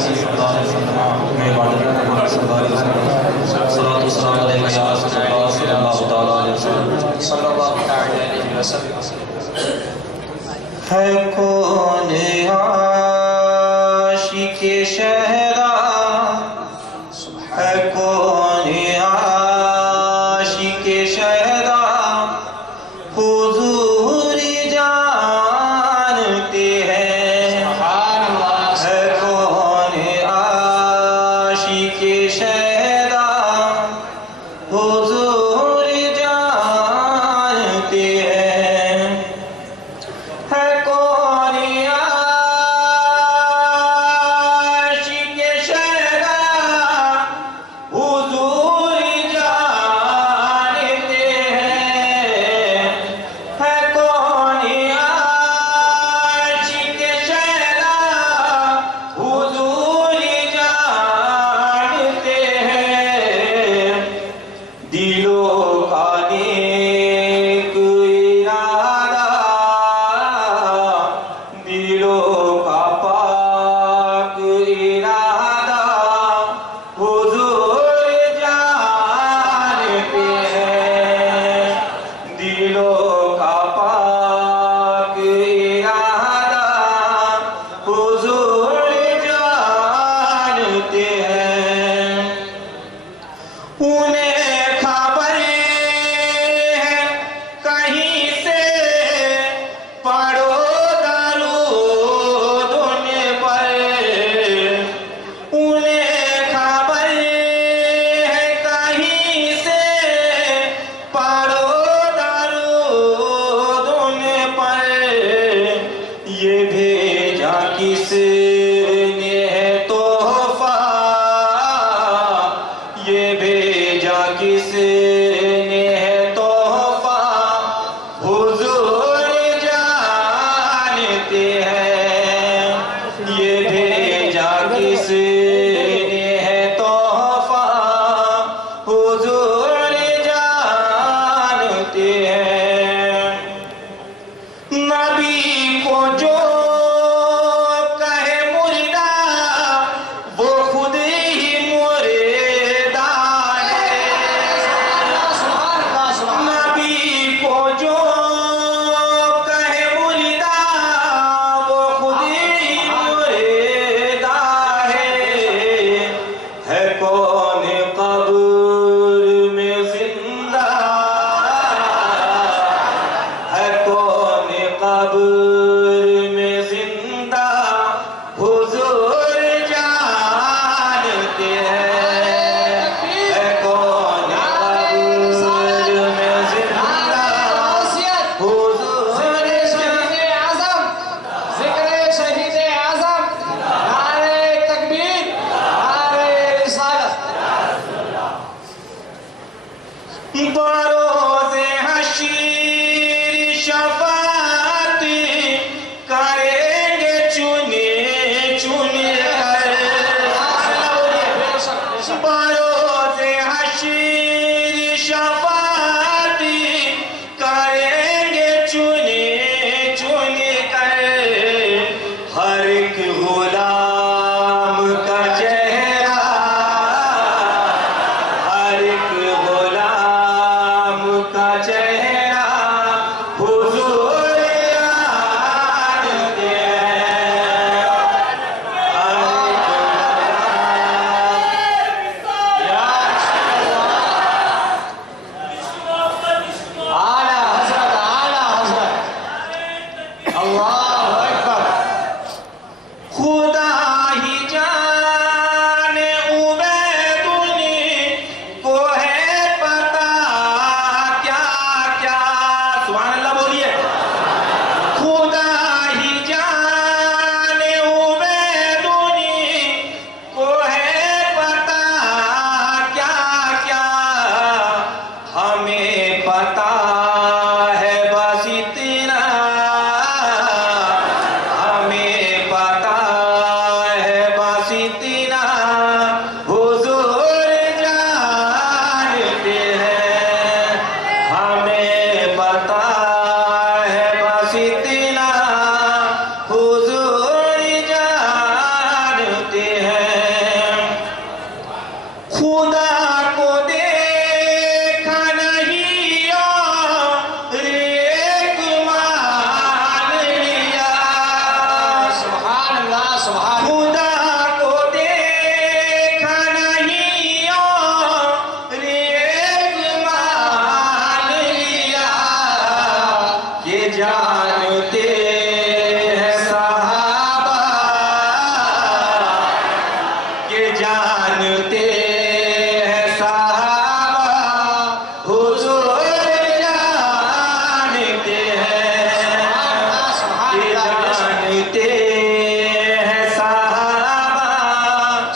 حسن صلی اللہ علیہ وسلم میں عبادت محمد صلی اللہ علیہ وسلم صلاۃ والسلام علیہ یا رسول اللہ صلی اللہ تعالیٰ علیہ وسلم صلی اللہ تعالیٰ علیہ وسلم. ہے کون عاشق شہدا ہے کون عاشق شہدا حضور جانتے ہیں. ہے کون عاشق شہدا حضور جانتے ہیں. ہے کون عاشق شہدا حضور جانتے ہیں. ہے کون عاشق شہدا حضور جانتے ہیں. دلوں کا نیک ارادہ دلوں کا پاک ارادہ حضور جانتے ہیں. دلوں کا پاک ارادہ حضور جانتے ہیں. انہیں خبر ہے کہیں سے پڑھو درود ان پر. انہیں خبر ہے کہیں سے پڑھو درود ان پر. یہ بھیجا کس نے ہے تحفہ یہ بھیجا کس نے ہے تحفہ حضور جانتے ہیں. یہ بھیجا کس نے ہے تحفہ حضور جانتے ہیں. نبی کو جو کہے مردہ وہ خود ہی مردہ ہے. نبی کو جو کہے مردہ وہ خود ہی مردہ ہے.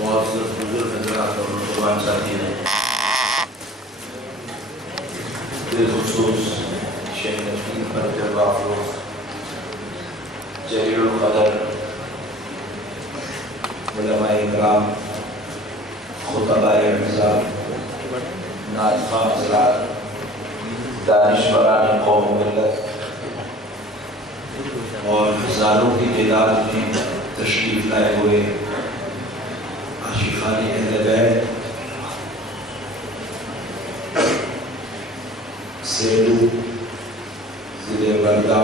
معزز بزرگ حضرات اور نوجوان ساتھی ہیں، بالخصوص شیخ نجمی برکت اللہ فروغ جلیل القدر علماء اکرام خطباء اعزام ناطقہ حضرات دانشوران قوم و ملت اور ہزاروں کی تعداد میں تشریف لائے ہوئے عاشقان اہل بیت سیلو ضلع وردہ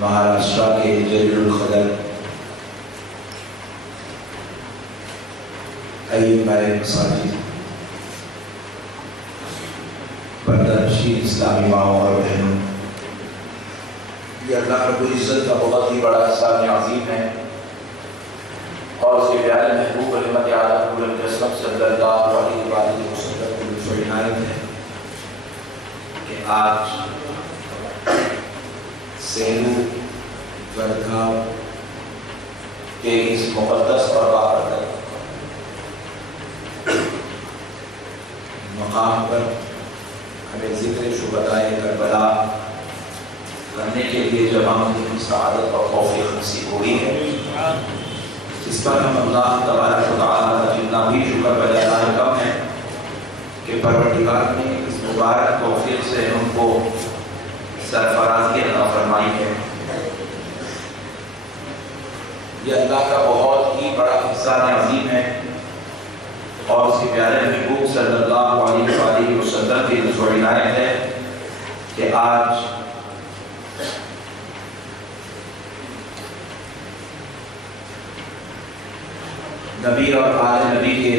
مہاراشٹر کے جلیل القدر ائمہ مساجد پردہ نشین اسلامی ماؤں اور بہنوں، یہ اللہ رب العزت کا بہت ہی بڑا احسان عظیم ہے اور اس کے پیارے محبوب رحمت عالم نور الجسم صلی اللہ علیہ وآلہ وسلم کی عنایت ہے کہ آج سیلو وردھا کے اس مقدس اور بابرکت مقام پر ہمیں ذکر شہدائے کربلا کرنے کے لیے جب ہم سعادت اور توفیق نصیب ہوئی ہے، اس پر ہم اللہ تبارک و تعالیٰ کا جتنا بھی شکر بجا لائے کم ہے کہ پروردگار نے اس مبارک توفیق سے ہم کو سرفرازی عطا فرمائی ہے۔ یہ اللہ کا بہت ہی بڑا احسان عظیم ہے اور اس کے پیارے محبوب صلی اللہ علیہ وآلہ وسلم کی نصر عنایت ہے کہ آج نبی اور آل نبی کے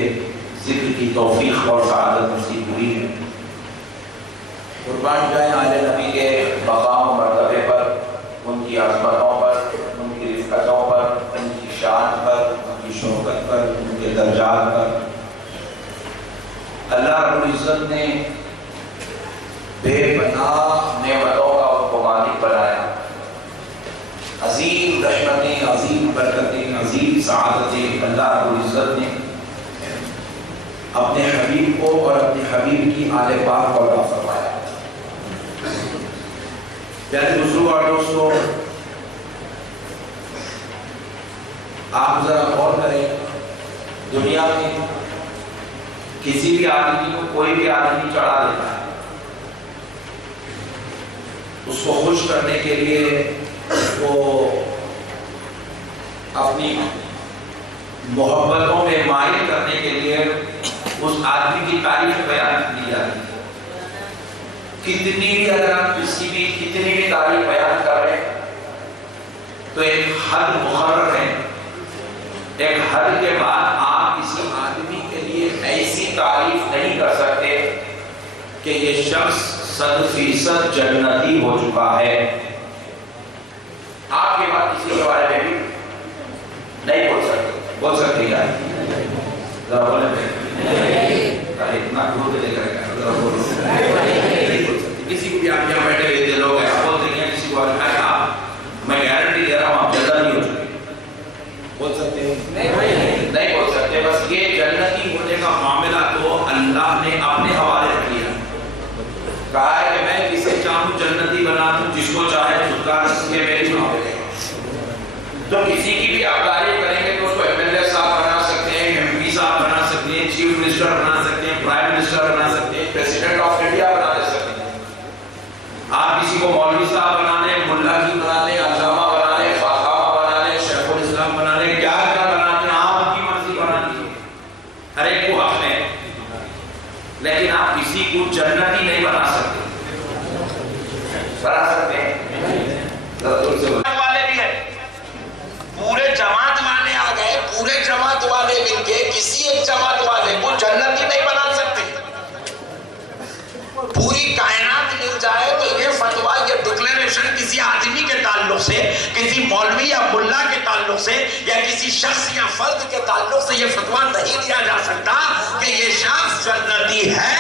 ذکر کی توفیق اور سعادت نصیب ہوئی ہے۔ قربان جائیں آل نبی کے مقام و مرتبے پر، ان کی عظمتوں پر، ان کی رفعتوں پر، ان کی شان پر، ان کی شوکت پر، ان کے درجات پر اللہ رب العزت نے بے پناہ نعمتوں کا ان کو مالک بنایا۔ عظیم رحمتیں، عظیم برکتیں، عظیم سعادتیں اللہ رب العزت نے اپنے حبیب کو اور اپنے حبیب کی آل پاک کو عطا فرمایا۔ پیارے بزرگوں اور دوستوں، آپ ذرا غور کریں، دنیا میں کسی بھی آدمی کو کوئی بھی آدمی چڑھا دیتا ہے، اس کو خوش کرنے کے لیے وہ اپنی محبتوں میں مائل کرنے کے لیے اس آدمی کی تعریف بیان کی جاتی ہے۔ کتنی بھی اگر آپ کسی بھی کتنی بھی تعریف بیان کریں تو ایک حد مقرر ہے، ایک حد کے بعد آپ کسی آدمی کے لیے ایسی تعریف نہیں کر سکتے کہ یہ شخص 100% جنتی ہو چکا ہے۔ آپ کے بعد کسی کے بارے میں بھی نہیں بول سکتے کیا ذرا بولے اتنا دور لے کر نہیں بول سکتے کسی کو بھی۔ آپ یہاں بیٹھے ہوئے لوگ ہیں، آپ بولتے ہیں کسی کو میں گارنٹی دے رہا ہوں آپ جنت نہیں ہو چکے، بول سکتے ہیں؟ نہیں بول سکتے۔ بس یہ جنتی ہونے کا معاملہ تو اللہ نے اپنے حوالے کیا، کہا ہے کہ میں کسے چاہوں جنتی بنا دوں، جس کو چاہے چھٹکارا کے میری معاملے۔ تو کسی کی بھی آپ تعریف کریں گے تو اس کو ایم ایل اے صاحب بنا سکتے ہیں، ایم پی صاحب بنا سکتے ہیں، چیف منسٹر بنا سکتے ہیں، پرائم منسٹر بنا سکتے ہیں، پریزیڈنٹ آف انڈیا بنا سکتے ہیں۔ آپ کسی کو مولوی صاحب بنا لیں، ملا جی بنا لیں، علامہ بنا لیں، فاطمہ بنا لیں، شیخ الاسلام بنا لیں، کیا بنا لیں، آپ کی مرضی بنا لیجیے، ہر ایک کو حق ہے، لیکن آپ کسی کو جنتی نہیں بنا سکتے۔ بنا سکتے ہیں والے بھی ہیں، پورے جماعت والے آ گئے، پورے جماعت والے مل کے کسی ایک جماعت والے کو جنتی نہیں بنا سکتے۔ پوری کائنات مل جائے تو یہ فتویٰ، یہ ڈکلیریشن کسی آدمی کے تعلق سے، کسی مولوی یا ملا کے تعلق سے، یا کسی شخص یا فرد کے تعلق سے یہ فتویٰ نہیں دیا جا سکتا کہ یہ شخص جنتی ہے۔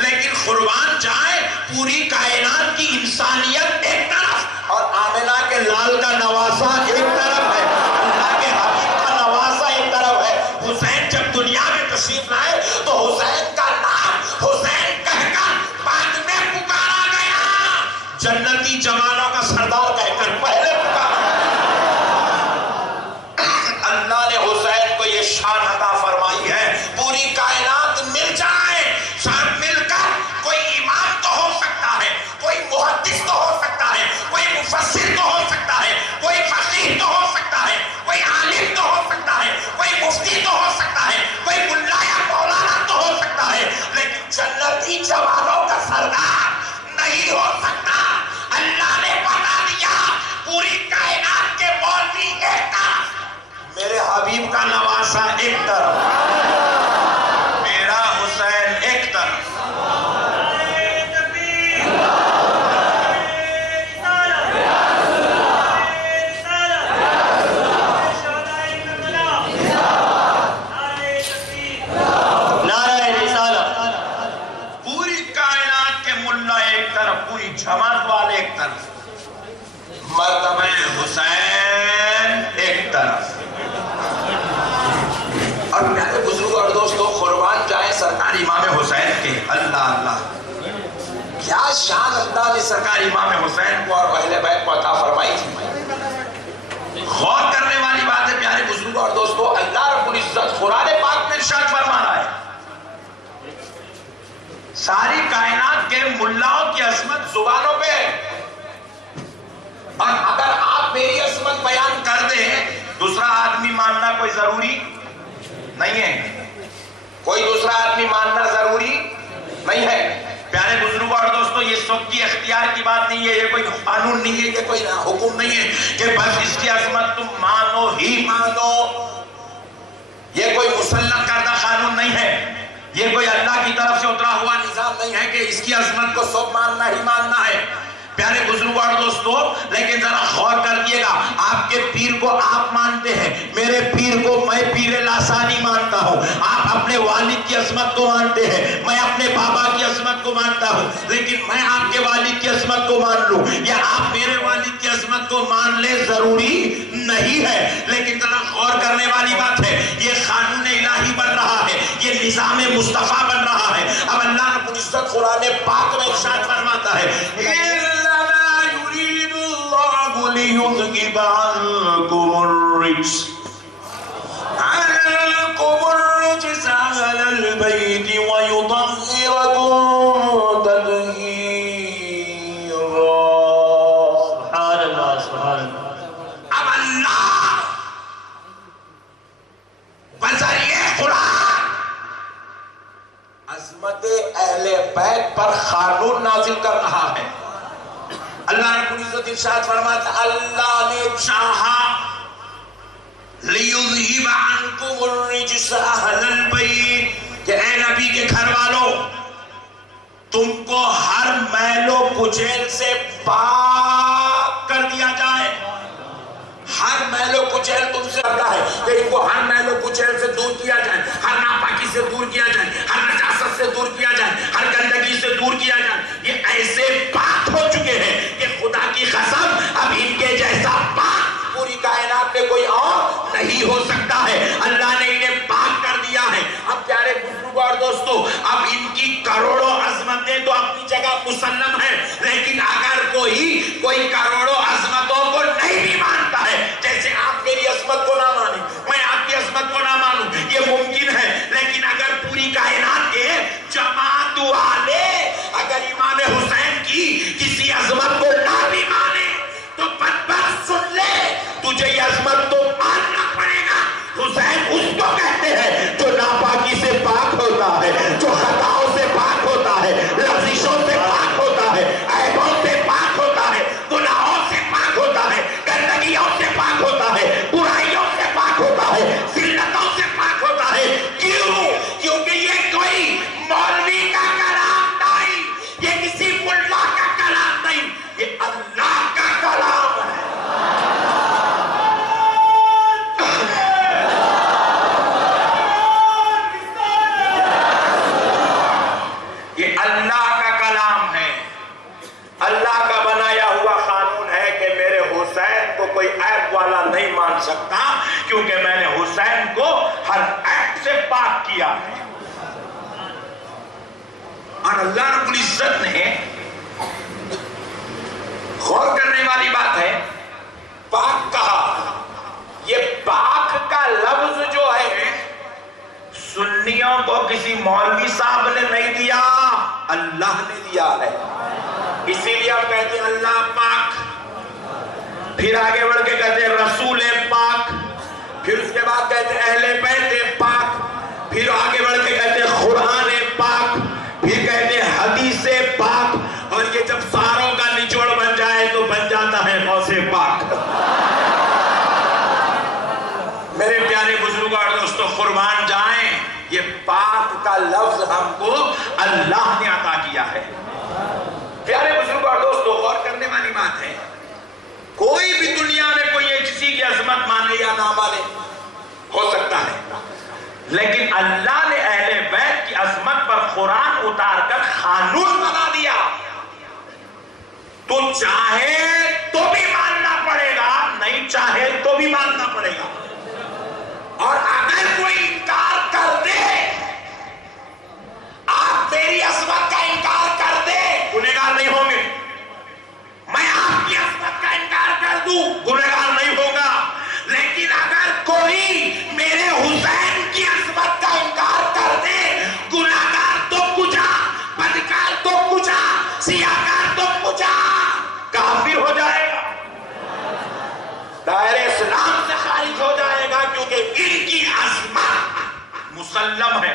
لیکن قربان جائے پوری کائنات کی انسانیت ایک طرف اور آمنہ کے لال کا نواسہ ایک طرف ہے، اللہ کے حبیب کا نواسہ ایک طرف ہے۔ حسین جب دنیا میں تشریف لائے تو حسین کا نام حسین کہہ کر بعد میں جنتی جوانوں کا سردار کہہ کر پہلے پکارا۔ اللہ نے حسین کو یہ شان عطا فرمائی ہے، پوری کائنات مل جائے، سب مل کر کوئی امام تو ہو سکتا ہے، کوئی محدث تو ہو سکتا ہے، کوئی مفسر تو ہو سکتا ہے، کوئی فقیہ تو ہو سکتا ہے، کوئی عالم تو ہو سکتا ہے، کوئی مفتی تو ہو سکتا ہے، کوئی ملا یا مولانا تو ہو سکتا ہے، لیکن جنتی جوانوں کا سردار نہیں ہو سکتا۔ اللہ نے بتا دیا پوری کائنات کے مولوی ایک طرف، میرے حبیب کا نواسا ایک طرف، میرا حسین ایک طرف۔ جماعت والے ایک طرف، مرتبہ حسین ایک طرف۔ اور میرے بزرگ اور دوستوں، قربان جائیں سرکار امام حسین کے، اللہ اللہ کیا شان اللہ نے سرکار امام حسین کو اور اہل بیت کو عطا فرمائی تھی۔ غور کرنے والی بات ہے پیارے بزرگ اور دوستوں، اللہ رب العزت قرآن پاک میں ارشاد فرما رہا ہے، ساری کائنات کے ملاؤں کی عظمت زبانوں پہ ہے، اور اگر آپ میری عظمت بیان کر دیں دوسرا آدمی ماننا کوئی ضروری نہیں ہے، کوئی دوسرا آدمی ماننا ضروری نہیں ہے۔ پیارے بزرگوں اور دوستوں، یہ سب کی اختیار کی بات نہیں ہے، یہ کوئی قانون نہیں ہے، یہ کوئی حکم نہیں ہے کہ بس اس کی عظمت تم مانو ہی مانو، یہ کوئی مسلط کردہ قانون نہیں ہے، یہ کوئی اللہ کی طرف سے اترا ہوا نظام نہیں ہے کہ اس کی عظمت کو سب ماننا ہی ماننا ہے۔ پیارے بزرگوں اور دوستوں، لیکن ذرا غور کریے گا، آپ کے پیر کو آپ مانتے ہیں، میرے پیر کو میں پیر لاسانی مانتا ہوں، آپ اپنے والد کی عظمت کو مانتے ہیں، میں اپنے بابا کی عظمت کو مانتا ہوں، لیکن میں آپ کے والد کی عظمت کو مان لوں یا آپ میرے والد کی عظمت کو مان لیں ضروری نہیں ہے۔ لیکن ذرا غور کرنے والی بات ہے، یہ قانون الہی بن رہا ہے، یہ نظام مصطفیٰ بن رہا ہے۔ اب اللہ رب العزت قرآن پاک میں ارشاد فرماتا ہے، لِيُذْهِبَ عَنْكُمُ الرِّجْسَ أَهْلَ الْبَيْتِ وَيُطَهِّرَكُمْ تَطْهِيرًا۔ سبحان اللہ، سبحان اللہ۔ اب اللہ بذریعہ قرآن عظمت اہل بیت پر قانون نازل کر رہا ہے۔ اللہ رب العزت ارشاد فرماتا ہے، اللہ نے چاہا لِيُذْهِبَ عَنْكُمُ الرِّجْسَ أَهْلَ الْبَيْتِ، کہ اے نبی کے گھر والوں، تم کو ہر میل و کچیل سے پاک کر دیا جائے۔ ہر میل و کچیل تم سے کرتا ہے کہ ان کو ہر میل و کچیل سے دور کیا جائے، ہر ناپاکی سے دور کیا جائے، ہر نجاست سے دور کیا جائے، ہر گندگی سے دور کیا جائے۔ یہ ایسے پاک ہو چکے ہیں کہ خدا کی قسم اب ان کے جیسا پاک پوری کائنات میں کوئی اور نہیں ہو سکتا ہے۔ اللہ نے انہیں پاک کر دیا ہے۔ اب پیارے بزرگوں اور دوستوں، اب ان کی کروڑوں عظمتیں تو اپنی جگہ مسلم ہیں، لیکن اگر کوئی کروڑوں عظمتوں کو نہیں بھی مانتا ہے، جیسے آپ میری عظمت کو نہ مانیں، میں آپ کی عظمت کو نہ مانوں، یہ ممکن ہے، لیکن اگر پوری کائنات کے جماعت والے اگر امام حسین کی کسی عظمت کو نہ بھی مانے تو بدبخت سن لے، تجھے یہ عظمت تو ماننا پڑے گا۔ حسین اس کو کہتے ہیں جو ناپاکی سے پاک ہوتا ہے، جو خطاؤں سے پاک ہوتا ہے، لفظشوں سے پاک ہوتا ہے، عیبوں سے پاک ہوتا ہے، گناہوں سے پاک ہوتا ہے، گندگیوں سے پاک ہوتا ہے، برائیوں سے پاک ہوتا ہے، ذلتوں سے پاک ہوتا ہے۔ کیوں؟ کیونکہ یہ کوئی مولوی کا کلام نہیں، یہ کسی ملا کا کلام نہیں، یہ اللہ کا کلام ہے۔ یہ اللہ کا کلام ہے، اللہ کا بنایا ہوا قانون ہے کہ میرے حسین کو کوئی عیب والا نہیں مان سکتا، کیونکہ میں نے حسین کو ہر عیب سے پاک کیا ہے۔ اور اللہ رب العزت نے غور کرنے والی بات ہے، پاک کہا، یہ پاک کا لفظ جو ہے سنیوں کو کسی مولوی صاحب نے نہیں دیا، اللہ نے دیا ہے۔ اسی لیے ہم کہتے ہیں اللہ پاک، پھر آگے بڑھ کے کہتے ہیں رسول پاک، پھر اس کے بعد کہتے ہیں اہل بیت پاک، پھر آگے بڑھ کے کہتے ہیں قرآن پاک، پھر کہتے ہیں حدیث پاک، اور یہ جب ساروں کا نچوڑ بن جائے تو بن جاتا ہے غوث پاک۔ میرے پیارے بزرگوں اور دوستوں، قربان جائیں، یہ پاک کا لفظ ہم کو اللہ نے عطا کیا ہے۔ پیارے بزرگوں اور دوستوں، غور کرنے والی بات ہے، کوئی بھی دنیا میں کوئی کسی کی عظمت مانے یا نہ مانے، ہو سکتا ہے، لیکن اللہ نے اہل بیت کی عظمت پر قرآن اتار کر قانون بنا دیا۔ تو چاہے تو بھی ماننا پڑے گا، نہیں چاہے تو بھی ماننا پڑے گا، اور اگر کوئی انکار کر دے، آپ میری عظمت کا انکار کر دے، گنہگار نہیں ہوں گے۔ میں آپ کی عظمت کا انکار کر دوں، گنہگار نہیں ہوگا۔ لیکن اگر کوئی میرے حسین کی عظمت کا انکار کر دے، گنہگار تو کچھا، بدکار تو کچھا، سیاہکار تو کچھا، کافر ہو جائے گا، دائرہ اسلام سے خارج ہو جائے گا، کیونکہ ان کی عظمت مسلم ہے،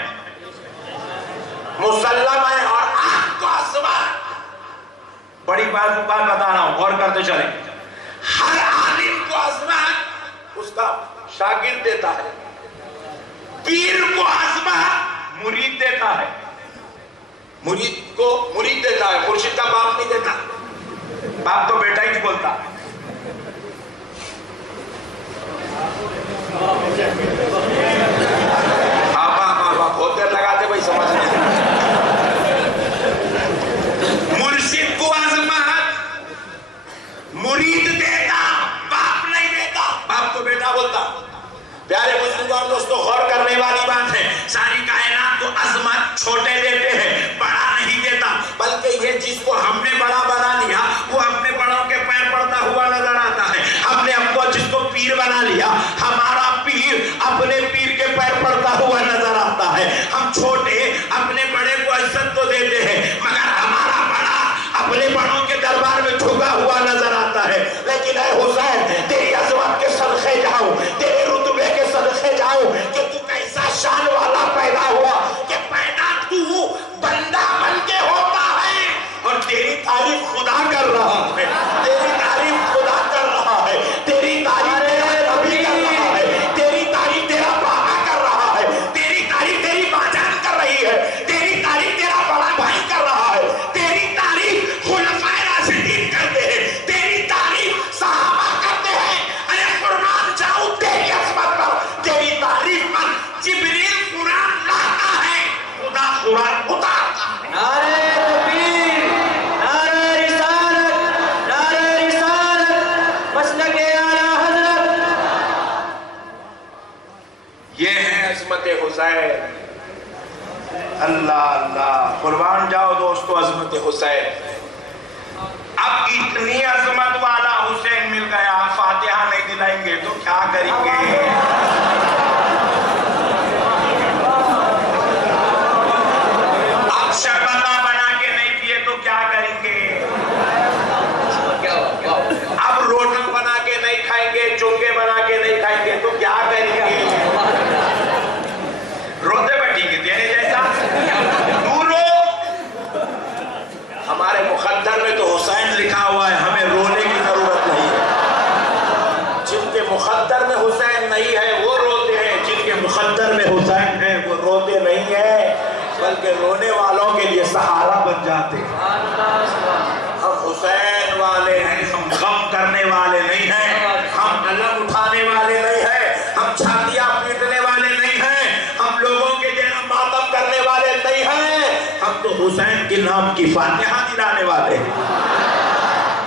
مسلم ہے۔ اور آپ کو عظمت، بڑی بات بتا رہا ہوں، غور کرتے چلیں، ہر عالم کو عظمت اس کا شاگرد دیتا ہے، پیر کو عظمت مرید دیتا ہے، مرید کو مرید دیتا ہے، مرشد کا باپ نہیں دیتا، باپ تو بیٹا ہی بولتا۔ بہت دیر لگاتے بھائی سمجھ نہیں۔ مرشد کو عظمت مرید دیتا، باپ نہیں دیتا، باپ تو بیٹا بولتا۔ پیارے بزرگوں اور دوستوں، غور کرنے والی بات ہے، ساری کائنات کو عظمت چھوٹے دیتے ہیں، بڑا نہیں دیتا، بلکہ یہ جس کو ہم نے بڑا بنا لیا وہ اپنے بڑوں کے پیر پڑتا ہوا نظر آتا ہے۔ ہم نے اب کو جس کو پیر بنا لیا، ہمارا پیر اپنے پیر کے پیر پڑتا ہوا نظر آتا ہے۔ ہم چھوٹے اپنے بڑے کو عزت تو دیتے ہیں، مگر ہمارا بڑا اپنے بڑوں کے دربار میں جھکا ہوا نظر آتا ہے۔ لیکن اے حسین، تیری عظمت کے صدقے جاؤں، تیرے رتبے کے صدقے جاؤں کہ تو کیسا شان والا پیدا ہوا، کہ پیدا تو بندہ بن کے ہوتا ہے، اور تیری تعریف خدا کر رہا ہے، تیری تعریف خدا کر رہا ہے، تیری تعریف تیرا نبی کر رہا ہے، تیری تعریف تیرا بابا کر رہا ہے، تیری تعریف تیری باجان کر رہی ہے، تیری تعریف تیرا بڑا بھائی کر رہا ہے، تیری تعریف خلفائے راشدین کرتے ہیں، تیری تعریف صحابہ کرتے ہیں۔ ارے قربان جاؤں تیری عظمت پر، تیری تعریف پر جبریل قرآن لاتا ہے، خدا قرآن اتارتا ہے۔ نعرہ تکبیر، نعرہ رسالت، نعرہ رسالت، مسلک اعلیٰ حضرت۔ یہ ہے عظمت حسین۔ اللہ اللہ، قربان جاؤ دوستو عظمت حسین۔ اب اتنی عظمت والا حسین مل گیا، فاتحہ نہیں دلائیں گے تو کیا کریں گے؟ اب شربتہ بنا کے نہیں پیے تو کیا کریں گے؟ اب روٹی بنا کے نہیں کھائیں گے، چونکے بنا کے نہیں کھائیں گے تو کیا کریں گے؟ روتے بیٹھیں گے تیرے جیسا؟ دور ہو۔ ہمارے مقدر میں تو حسین لکھا ہوا ہے، ہمیں رونے کی ضرورت نہیں ہے۔ جن کے مقدر میں حسین نہیں ہے وہ روتے ہیں، جن کے مقدر میں حسین ہے وہ روتے نہیں ہیں، بلکہ رونے والوں کے لیے سہارا بن جاتے ہیں۔ ہم حسین والے ہیں، ہم غم کرنے والے نہیں ہیں، ہم علم اٹھانے والے نہیں ہیں، ہم چھاتیاں پیٹنے والے نہیں ہیں، ہم لوگوں کے جیسا ماتم کرنے والے نہیں ہیں، ہم تو حسین کے نام کی فاتحہ دلانے والے ہیں،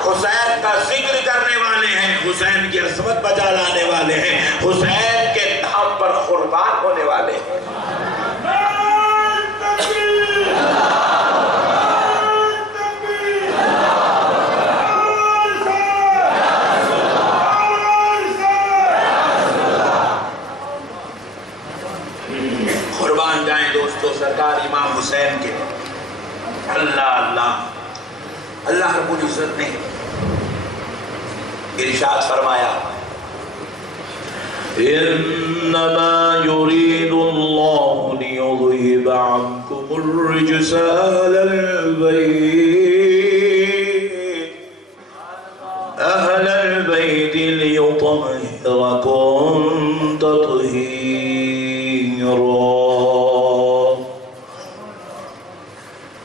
حسین کا ذکر کرنے والے ہیں، حسین کی عظمت بجا لانے والے ہیں، حسین کے نام پر قربان ہونے والے ہیں۔ اللہ اللہ اللہ رب العزت نے ارشاد فرمایا إنما يريد الله ليذهب عنكم الرجس أهل البيت ليطهركم تطهيرا.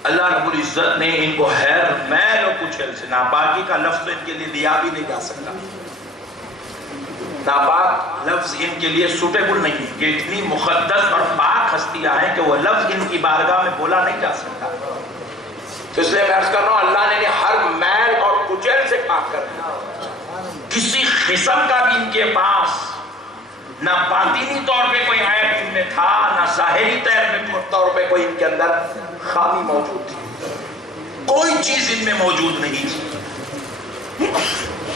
اللہ رب العزت نے ان کو خیر میل و کچل سے، ناپاکی کا لفظ تو ان کے لیے دیا بھی نہیں جا سکتا، ناپاک لفظ ان کے لیے سوٹیبل نہیں ہے، یہ اتنی مقدس اور پاک ہستیاں ہیں کہ وہ لفظ ان کی بارگاہ میں بولا نہیں جا سکتا. تو اس لیے میں عرض کر رہا ہوں اللہ نے ہر میل اور کچل سے پاک کر دیا. کسی قسم کا بھی ان کے پاس نہ باطنی طور پہ کوئی عیب ان میں تھا، نہ ظاہری طور پہ کوئی ان کے اندر خامی موجود تھی، کوئی چیز ان میں موجود نہیں تھی.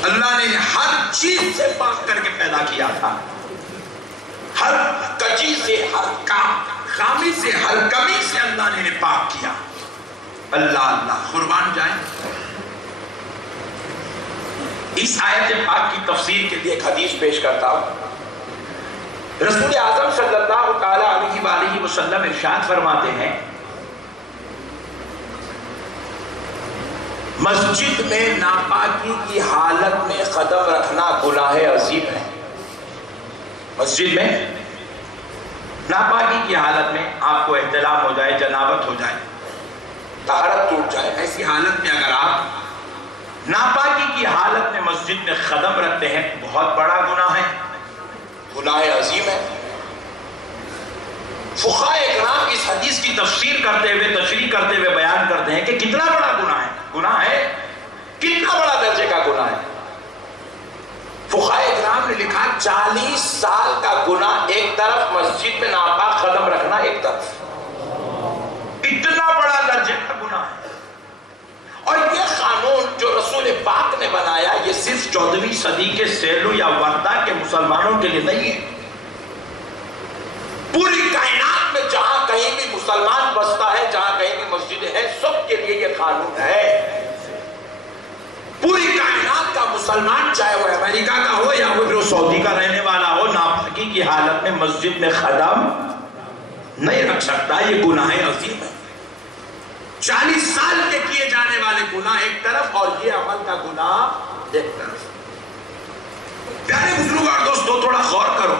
اللہ نے ہر چیز سے پاک کر کے پیدا کیا تھا، ہر کچی سے، ہر خامی سے، ہر کمی سے اللہ نے پاک کیا. اللہ اللہ قربان جائیں. اس آیت پاک کی تفسیر کے لیے ایک حدیث پیش کرتا ہوں. رسول اعظم صلی اللہ تعالی علیہ وآلہ وسلم ارشاد فرماتے ہیں مسجد میں ناپاکی کی حالت میں قدم رکھنا گناہ عظیم ہے. مسجد میں ناپاکی کی حالت میں آپ کو احتلام ہو جائے، جنابت ہو جائے، طہارت ٹوٹ جائے، ایسی حالت میں اگر آپ ناپاکی کی حالت میں مسجد میں قدم رکھتے ہیں بہت بڑا گناہ ہے، گناہ عظیم ہے. فقہاء اکرام اس حدیث کی تفسیر کرتے ہوئے، تشریح کرتے ہوئے بیان کرتے ہیں کہ کتنا بڑا گناہ ہے. گناہ ہے، کتنا بڑا درجے کا گناہ ہے. فقہاء اکرام نے لکھا 40 سال کا گناہ ایک طرف، مسجد میں ناپاک قدم رکھنا ایک طرف. اتنا بڑا درجے کا گناہ ہے. اور یہ قانون جو رسول پاک نے بنایا یہ صرف 14ویں صدی کے سیلو یا وردہ کے مسلمانوں کے لیے نہیں ہے. پوری کائنات میں جہاں کہیں بھی مسلمان بستا ہے، جہاں کہیں بھی مسجد ہے، سب کے لیے یہ قانون ہے. پوری کائنات کا مسلمان چاہے وہ امریکہ کا ہو یا وہ سعودی کا رہنے والا ہو، ناپاکی کی حالت میں مسجد میں قدم نہیں رکھ سکتا. یہ گناہ عظیم ہے. 40 سال کے کیے جانے والے گناہ ایک طرف اور یہ عمل کا گناہ ایک طرف. پیارے بزرگ اور دوستو تھوڑا غور کرو.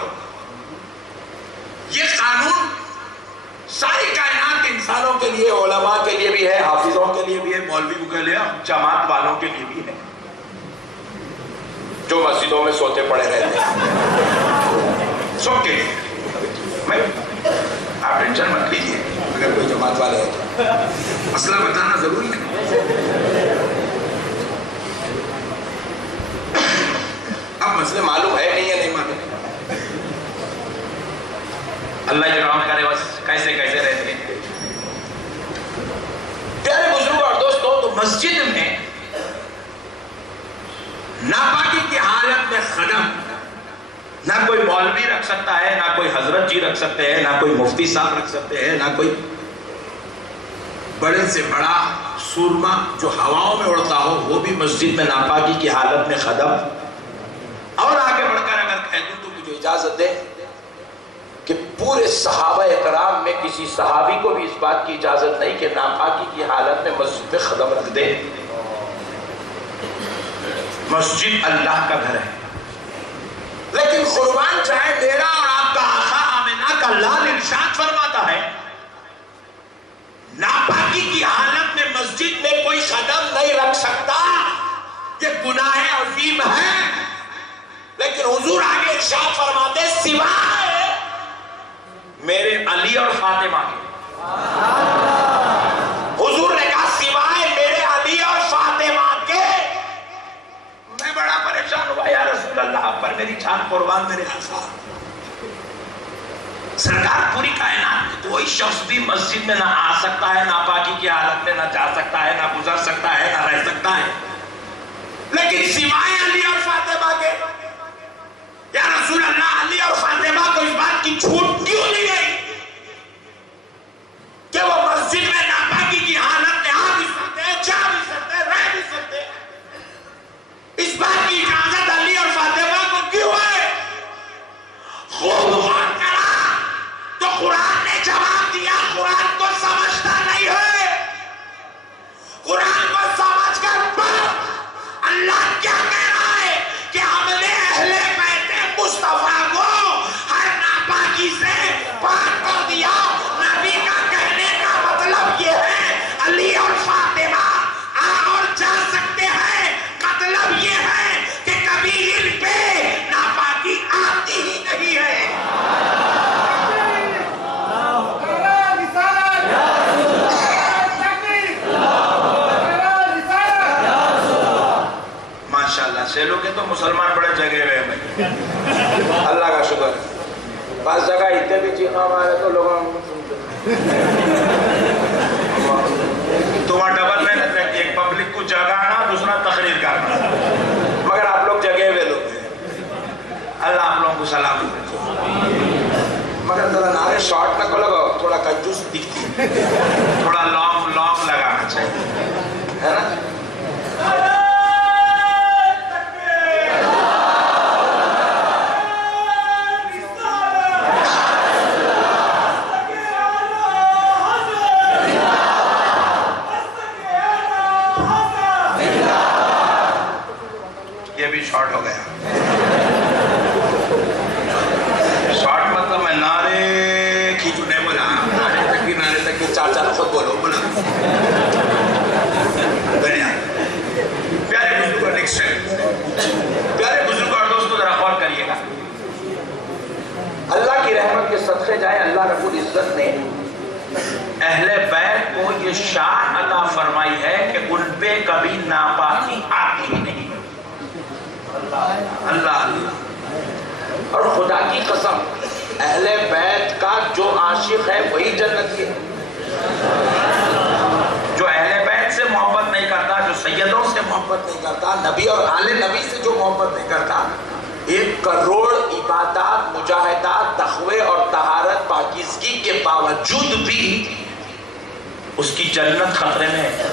یہ قانون ساری کائنات کے انسانوں کے لیے، علماء کے لیے بھی ہے، حافظوں کے لیے بھی ہے، مولویوں کے لیے، جماعت والوں کے لیے بھی ہے جو مسجدوں میں سوتے پڑے رہتے ہیں. سب کے لیے. آپ ٹینشن مت لیجیے اگر کوئی جماعت والے ہے تو مسئلہ بتانا ضروری ہے. اب مسئلے معلوم ہے نہیں ہے، نہیں معلوم. اللہ کرام کرے بس کیسے کیسے رہتے ہیں. پیارے بزرگ اور دوستوں تو مسجد میں ناپاکی کی حالت میں قدم نہ کوئی مولوی رکھ سکتا ہے، نہ کوئی حضرت جی رکھ سکتے ہیں، نہ کوئی مفتی صاحب رکھ سکتے ہیں، نہ کوئی بڑے سے بڑا سورما جو ہواؤں میں اڑتا ہو وہ بھی مسجد میں ناپاکی کی حالت میں قدم. اور آگے بڑھ کر اگر کہہ دوں تو مجھے اجازت دے کہ پورے صحابہ اکرام میں کسی صحابی کو بھی اس بات کی اجازت نہیں کہ ناپاکی کی حالت میں مسجد میں قدم رکھ دے. مسجد اللہ کا گھر ہے. لیکن قربان چاہے میرا اور آپ کا آقا آمنہ کا لال ارشاد فرماتا ہے ناپاکی کی حالت میں مسجد میں کوئی قدم نہیں رکھ سکتا. یہ گناہ عظیم ہے. لیکن حضور آگے ارشاد فرماتے سوائے میرے علی اور فاطمہ کے. حضور نے کہا سوائے میرے علی اور فاطمہ کے. میں بڑا پریشان ہوا یا رسول اللہ آپ پر میری جان قربان میرے آقا. سرکار پوری کائنات میں کوئی شخص بھی مسجد میں نہ آ سکتا ہے ناپاکی کی حالت میں، نہ جا سکتا ہے، نہ گزر سکتا ہے، نہ رہ سکتا ہے، لیکن سوائے علی اور فاطمہ کے. یا رسول اللہ علی اور فاطمہ کو اس بات کی چھوٹ کیوں دی گئی کہ وہ مسجد میں ناپاکی کی حالت میں آ قرآن کو سمجھ کر پڑھ. اللہ کیا کہہ رہا ہے کہ ہم نے اہل بیت مصطفیٰ کو ہر ناپاکی سے پاک کر دیا. نبی کا کہنے کا مطلب یہ ہے علی اور فاطمہ آ اور جا سکتے ہیں. مطلب یہ ہے کہ کبھی ان پہ ناپاکی آتی ہی نہیں ہے. ماشاءاللہ سیلو کے تو مسلمان بڑے جگہ ہوئے ہیں. اللہ کا شکر. بعض جگہ اتنے بھی چیخا مارے تو لوگوں تمہاں ڈبل محنت ہے. ایک پبلک کو جگانا, دوسرا تقریر کرنا, مگر آپ لوگ جگہ ہوئے لوگ ہیں. اللہ آپ لوگوں کو سلام مگر ذرا نعرے شارٹ نہ لگاؤ, تھوڑا کنجوس دکھتی, تھوڑا لانگ لگانا چاہیے, ہے نا. یہ بھی شارٹ ہو گیا. شارٹ مطلب میں نعرے کھینچو نہیں بولا, نعرے تک کی چار خود بولو بولا. پیارے بزرگ اور نیکسٹ پیارے بزرگ اور دوستو ذرا غور کریے گا. اللہ کی رحمت کے صدقے جائے اللہ رب العزت نے اہل بیت کو یہ شان عطا فرمائی ہے کہ ان پہ کبھی ناپاکی آتی ہی نہیں. اللہ اور خدا کی قسم اہل بیت کا جو عاشق ہے وہی جنتی ہے. جو اہل بیت سے محبت نہیں کرتا, جو سیدوں سے محبت نہیں کرتا, نبی اور آل نبی سے جو محبت نہیں کرتا, 1 کروڑ عبادات, مجاہدات, تقوی اور طہارت پاکیزگی کے باوجود بھی اس کی جنت خطرے میں ہے.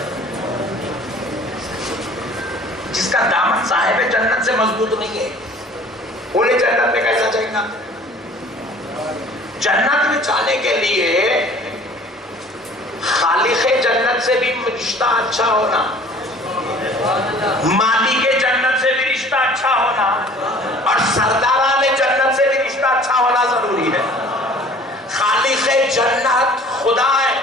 جس کا دامن صاحب جنت سے مضبوط نہیں ہے, انہیں جنت میں کیسا چاہیے گا؟ جنت میں جانے کے لیے خالق جنت سے بھی رشتہ اچھا ہونا, مالک جنت سے بھی رشتہ اچھا ہونا, اور سرداران جنت سے بھی رشتہ اچھا ہونا ضروری ہے. خالق جنت خدا ہے,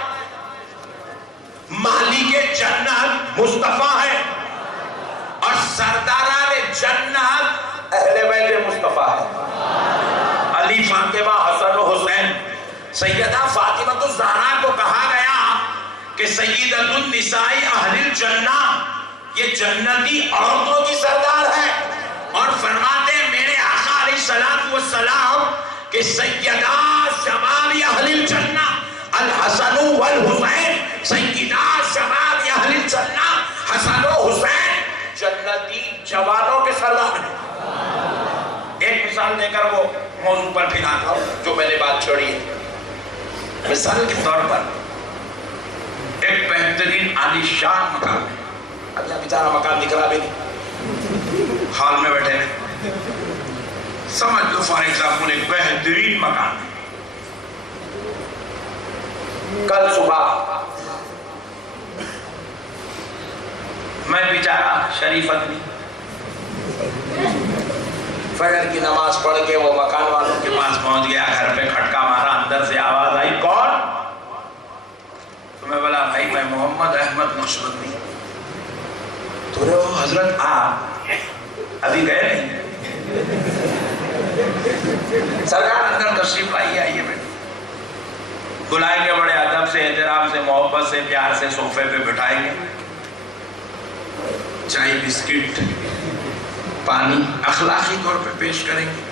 مالک جنت مصطفیٰ ہے, اور سرداران جنت اہل بیت مصطفیٰ ہے. علی, فاطمہ, حسن و حسین. سیدہ فاطمہ الزہرا کو کہا گیا کہ سیدۃ النساء اہل الجنہ, یہ جنتی عورتوں کی سردار ہے. اور فرماتے ہیں میرے آقا علیہ الصلوۃ والسلام کہ سیدہ شباب اہل الجنہ الحسن والحسین, سیدہ شباب اہل الجنہ حسن و حسین جنتی جوانوں کے سردار ہیں. ایک مثال دے کر وہ موضوع پر پھر آتا ہوں جو میں نے بات چھوڑی ہے. مثال کے طور پر ایک بہترین عالی شان مقام ہے. اب یہاں بیچارہ مکان دکھ رہا بھی نہیں, ہال میں بیٹھے ہیں, سمجھ لو فار ایگزامپل ایک بہترین مکان ہے. کل صبح میں بیچارہ شریف آدمی فجر کی نماز پڑھ کے وہ مکان والوں کے پاس پہنچ گیا. گھر پہ کھٹکا مارا, اندر سے آواز آئی کون؟ تو میں بولا بھائی میں محمد احمد نقشبندی. تو وہ حضرت آپ ابھی گئے نہیں؟ سرکار اندر تشریف لائیے, آئیے بیٹھے. بلائیں گے بڑے ادب سے, احترام سے, محبت سے, پیار سے صوفے پہ بٹھائیں گے. چائے, بسکٹ, پانی اخلاقی طور پہ پیش کریں گے.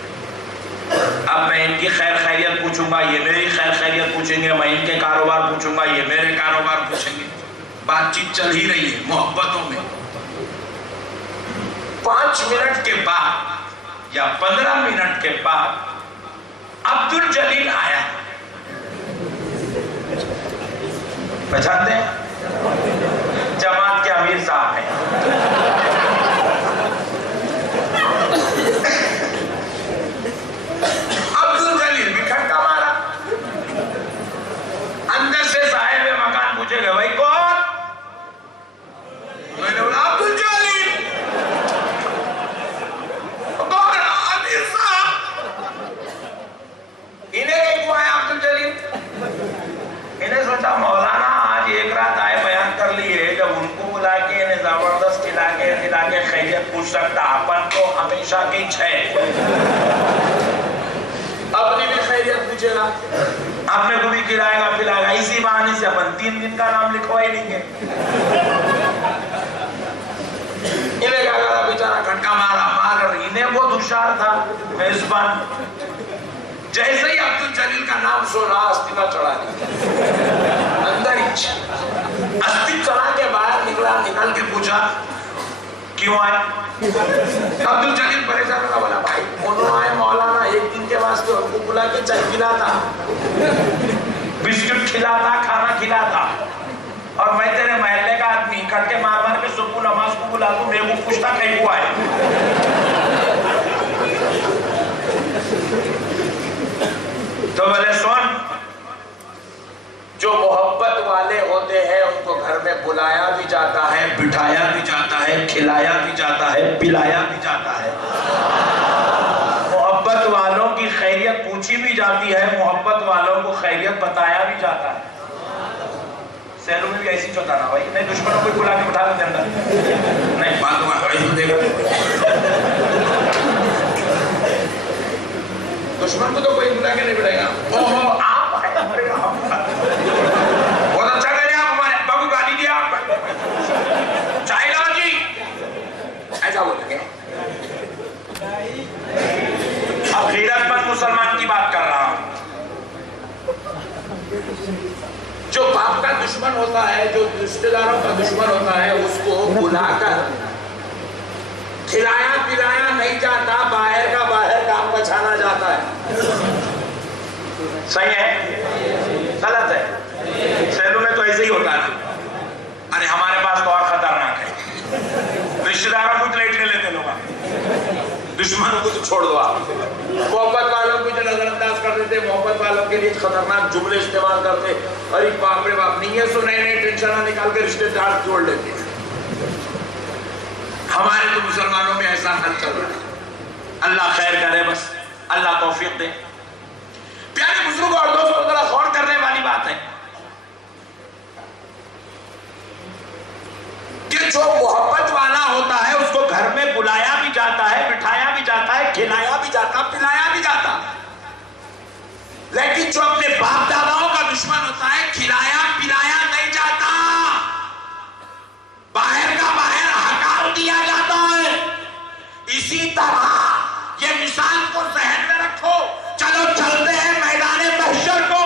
اب میں ان کی خیر خیریت پوچھوں گا, یہ میری خیر خیریت پوچھیں گے. میں ان کے کاروبار پوچھوں گا, یہ میرے کاروبار پوچھیں گے. بات چیت چل ہی رہی ہے محبتوں میں. 5 منٹ کے بعد یا 15 منٹ کے بعد عبدالجلیل آیا. پہچانتے ہیں؟ جماعت کے امیر صاحب ہیں. عبدالجلیل بھی کھٹکا مارا. اندر سے صاحب مکان پوچھے گئے بھائی کون؟ خیریت پوچھ سکتا، اپن تو ہمیشہ کی چھے، اپنی بھی خیریت پوچھے گا، اپنے کو بھی کھلائے گا پلائے گا، اسی بہانے سے اپن 3 دن کا نام لکھوا ہی لیں گے۔ انہیں کہا گا بیچارہ کھٹکا مارا، مگر انہیں بہت ہوشیار تھا میزبان، جیسے ہی عبد الجلیل کا نام سنا استیفا چڑھا دیا اندر ہی، استیفا چڑھا کے باہر نکلا، نکل کے پوچھا کیوں آئے؟ عبد الجلیل پریشان کا بولا بھائی انہوں آئے مولانا 1 دن کے واسطے ان کو بلا کے چائے کھلاتا، بسکٹ کھلاتا، کھانا کھلاتا، اور میں تیرے محلے کا آدمی کٹ کے مار مار کے صبح نماز کو بلا تو میرے کو پوچھتا کہیں کو آئے۔ تو بولے سن، جو محبت والے ہوتے ہیں ان کو گھر میں بلایا بھی جاتا ہے، بٹھایا بھی جاتا ہے، کھلایا بھی جاتا ہے، پلایا بھی جاتا ہے، محبت والوں کی خیریت پوچھی بھی جاتی ہے، محبت والوں کو خیریت بتایا بھی جاتا ہے۔ سیلو میں بھی ایسی چوتا نا بھائی، نہیں دشمنوں کو بلا کے بٹھا دیتے اندر، نہیں بات دے گا، دشمن کو تو کوئی بلا کے نہیں بٹھائے گا، اوہو آپ آئے ہمارے آپ بہت اچھا کرے آپ ہمارے بابو گالی دیا آپ چاہے لاؤ جی، ایسا بولیں گے۔ اب غیرت مند مسلمان کی بات کر رہا ہوں، جو باپ کا دشمن ہوتا ہے، جو رشتہ داروں کا دشمن ہوتا ہے، اس کو بلا کر کھلایا پلایا نہیں جاتا، باہر کا باہر کام بچھانا جاتا ہے۔ صحیح ہے؟ غلط ہے؟ شہروں میں تو ایسے ہی ہوتا ہے، ارے ہمارے پاس تو اور خطرناک ہے، رشتہ داروں کو لیٹ کے لیتے لوگ، دشمنوں کو تو چھوڑ دو آپ، محبت والوں کو جو نظر انداز کر دیتے، محبت والوں کے لیے خطرناک جملے استعمال کرتے، ارے باپ رے باپ، نہیں ہے سو نئے نئے ٹینشن نکال کے رشتے دار جوڑ لیتے ہیں۔ ہمارے تو مسلمانوں میں ایسا حل چل رہا ہے، اللہ خیر کرے، بس اللہ توفیق دے۔ پیارے بزرگ اور دوستوں، ذرا غور کرنے والی بات ہے کہ جو محبت والا ہوتا ہے اس کو گھر میں بلایا بھی جاتا ہے، بٹھایا بھی جاتا ہے، کھلایا بھی جاتا، پلایا بھی جاتا، لیکن جو اپنے باپ داداؤں کا دشمن ہوتا ہے، کھلایا پلایا نہیں جاتا، باہر کا باہر ہکال دیا جاتا ہے۔ اسی طرح یہ مثال کو ذہن میں رکھو، چلو چلتے ہیں میدان محشر کو۔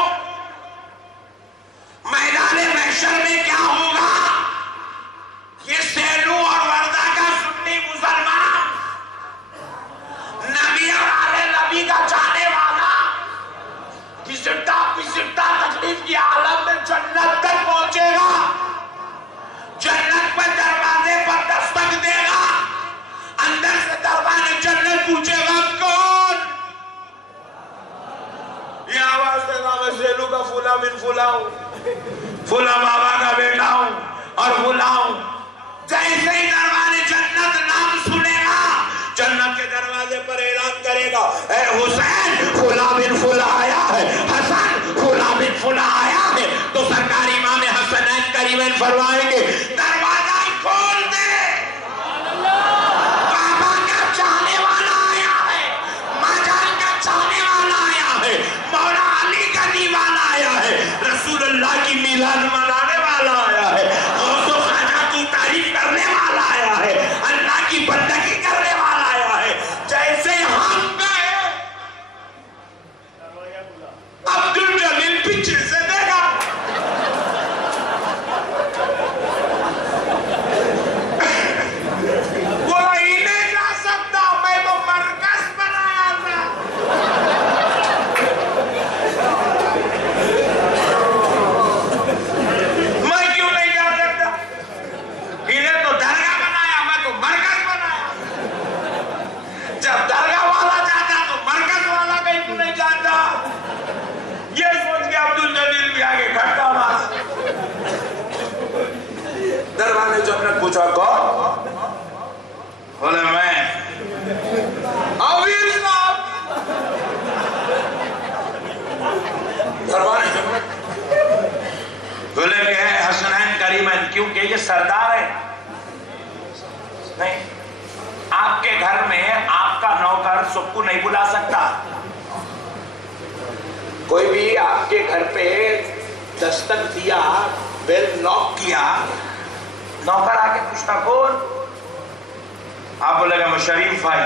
میدان محشر میں کیا ہوگا؟ یہ سیلو اور وردہ کا سنی مسلمان، نبی اور آل نبی کا جانے والا، پسٹا تکلیف کی عالم میں جنت تک پہنچے گا، جنت پر دروازے پر دستک دے گا، اندر سے دربان جنت پوچھے گا کون؟ یہ آواز دے گا میں سیلو کا فلا من فلا ہوں، فلا بابا کا بیٹا ہوں اور فلا ہوں۔ جیسے ہی دربان جنت نام سنے گا، جنت کے دروازے پر اعلان کرے گا، اے حسین فلا من فلا آیا ہے، حسن فلا من فلا آیا ہے، تو سرکار امام حسنین کریمین فرمائیں گے دروازہ کھول دے، بابا کا چاہنے والا آیا ہے، ماجان کا چاہنے والا آیا ہے، مولا علی کا دیوانہ آیا ہے، رسول اللہ کی میلاد منانے والا آیا ہے، غوث و خواجہ کی تعریف کرنے والا آیا ہے، اللہ کی بندگی کرنے والا آیا ہے۔ جیسے ہم گئے عبد الجلیل پیچھے سے دیکھا، وہ ہی نہیں جا سکتا، میں تو مرکز بنایا تھا۔ میں کیوں نہیں جا سکتا؟ انہیں تو درگاہ بنایا، میں تو مرکز بنایا۔ جب درگاہ والا جاتا تو مرکز والا کہیں کیوں نہیں جاتا؟ یہ سوچ کے عبد الجلیل بھی آگے کھٹا ماس۔ دربار نے جنت پوچھا کون؟ بولے میں اویر صاحب۔ دربار جنت بولے کہ حسنین کریمین، کیونکہ یہ سردار ہے، نہیں آپ کے گھر میں آپ کا نوکر سب کو نہیں بلا سکتا. کوئی بھی آپ کے گھر پہ دستک دیا, بیل نوک کیا, نوکر آ کے پوچھتا کون؟ آپ بولے گا میں شریف بھائی.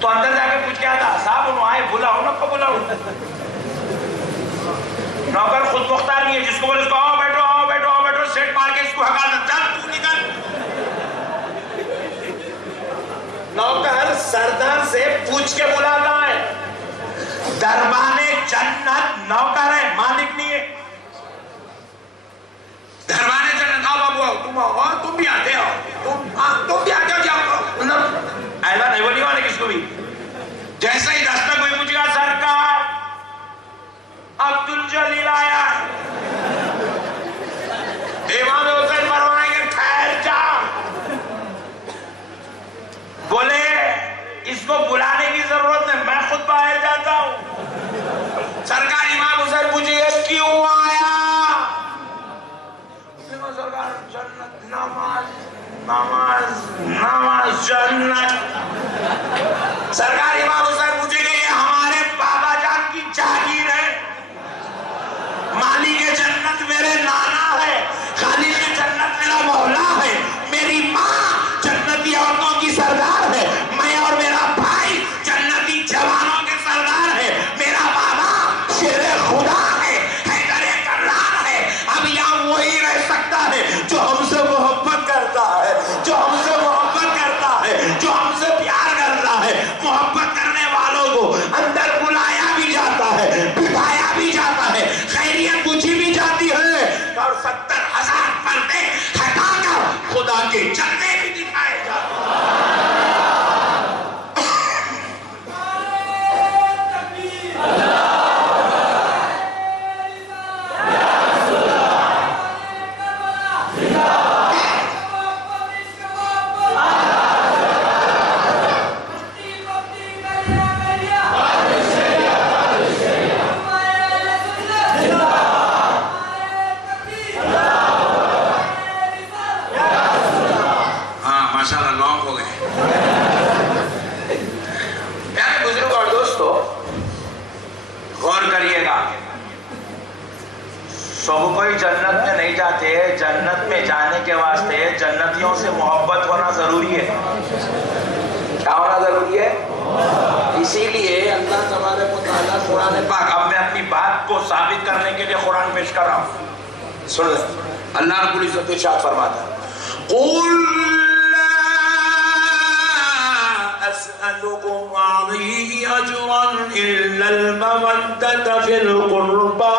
تو اندر جا کے پوچھ کیا تھا, صاحب انہوں آئے بلاؤ نا, کو بلاؤ. نوکر خود مختار نہیں ہے, جس کو بولے اس کو آؤ بیٹھو آؤ بیٹھو آؤ بیٹھو, سیٹ مار کے اس کو ہکال دے, چل تو نکل. نوکر سردار سے پوچھ کے بلاتا ہے. دربان جنت نوکر ہے, مالک نہیں ہے. دربان جنت آؤ بابو آؤ, تم آؤ, تم بھی آتے ہو, تم بھی آتے ہو, جاؤ. ایسا نہیں بولی والے کس کو بھی. جیسے ہی دستک کوئی پوچھ گا سرکار عبدالجلیل آیا ہے, امام حسین فرمائیں گے ٹھہر جا. بولے اس کو بلانے کی ضرورت نہیں, میں خود باہر جاتا ہوں. سرکار امام حسین پوچھے گا کیوں آیا؟ سرکار جنت, نماز نماز نماز جنت. سرکار امام حسین پوچھے گا یہ ہمارے بابا جان کی جاگیر ہے, مالک جنت میرے نانا ہے, خالق جنت میرا مولا ہے, میری ماں جنتی عورتوں کی سردار ہے, میں اور میرا بھائی جنتی جوانوں کے سردار ہے, میرا بابا شیر خدا ہے, حیدر کرار ہے. اب یہاں وہی رہ سکتا ہے جو ہم سے محبت کرتا ہے, جو ہم سے محبت کرتا ہے, جو ہم سے پیار کرتا ہے. محبت کرنے والوں کو اندر بلایا بھی جاتا ہے, بٹھایا بھی جاتا ہے, خیریت پوچھی بھی جاتی ہے, اور 70,000 پردے ہٹا کر خدا کے جلوے بھی دکھائے جاتے ہیں. سب کوئی جنت میں نہیں جاتے, جنت میں جانے کے واسطے جنتیوں سے محبت ہونا ضروری ہے. کیا ہونا ضروری ہے؟ اسی لیے اللہ تبارک و تعالیٰ قرآن پاک, اب میں اپنی بات کو ثابت کرنے کے لیے قرآن پیش کر رہا ہوں, سن لیں. اللہ رب العزت ارشاد فرماتا ہے قُلْ أسألكم عليه أجرا إلا المودة في القربى.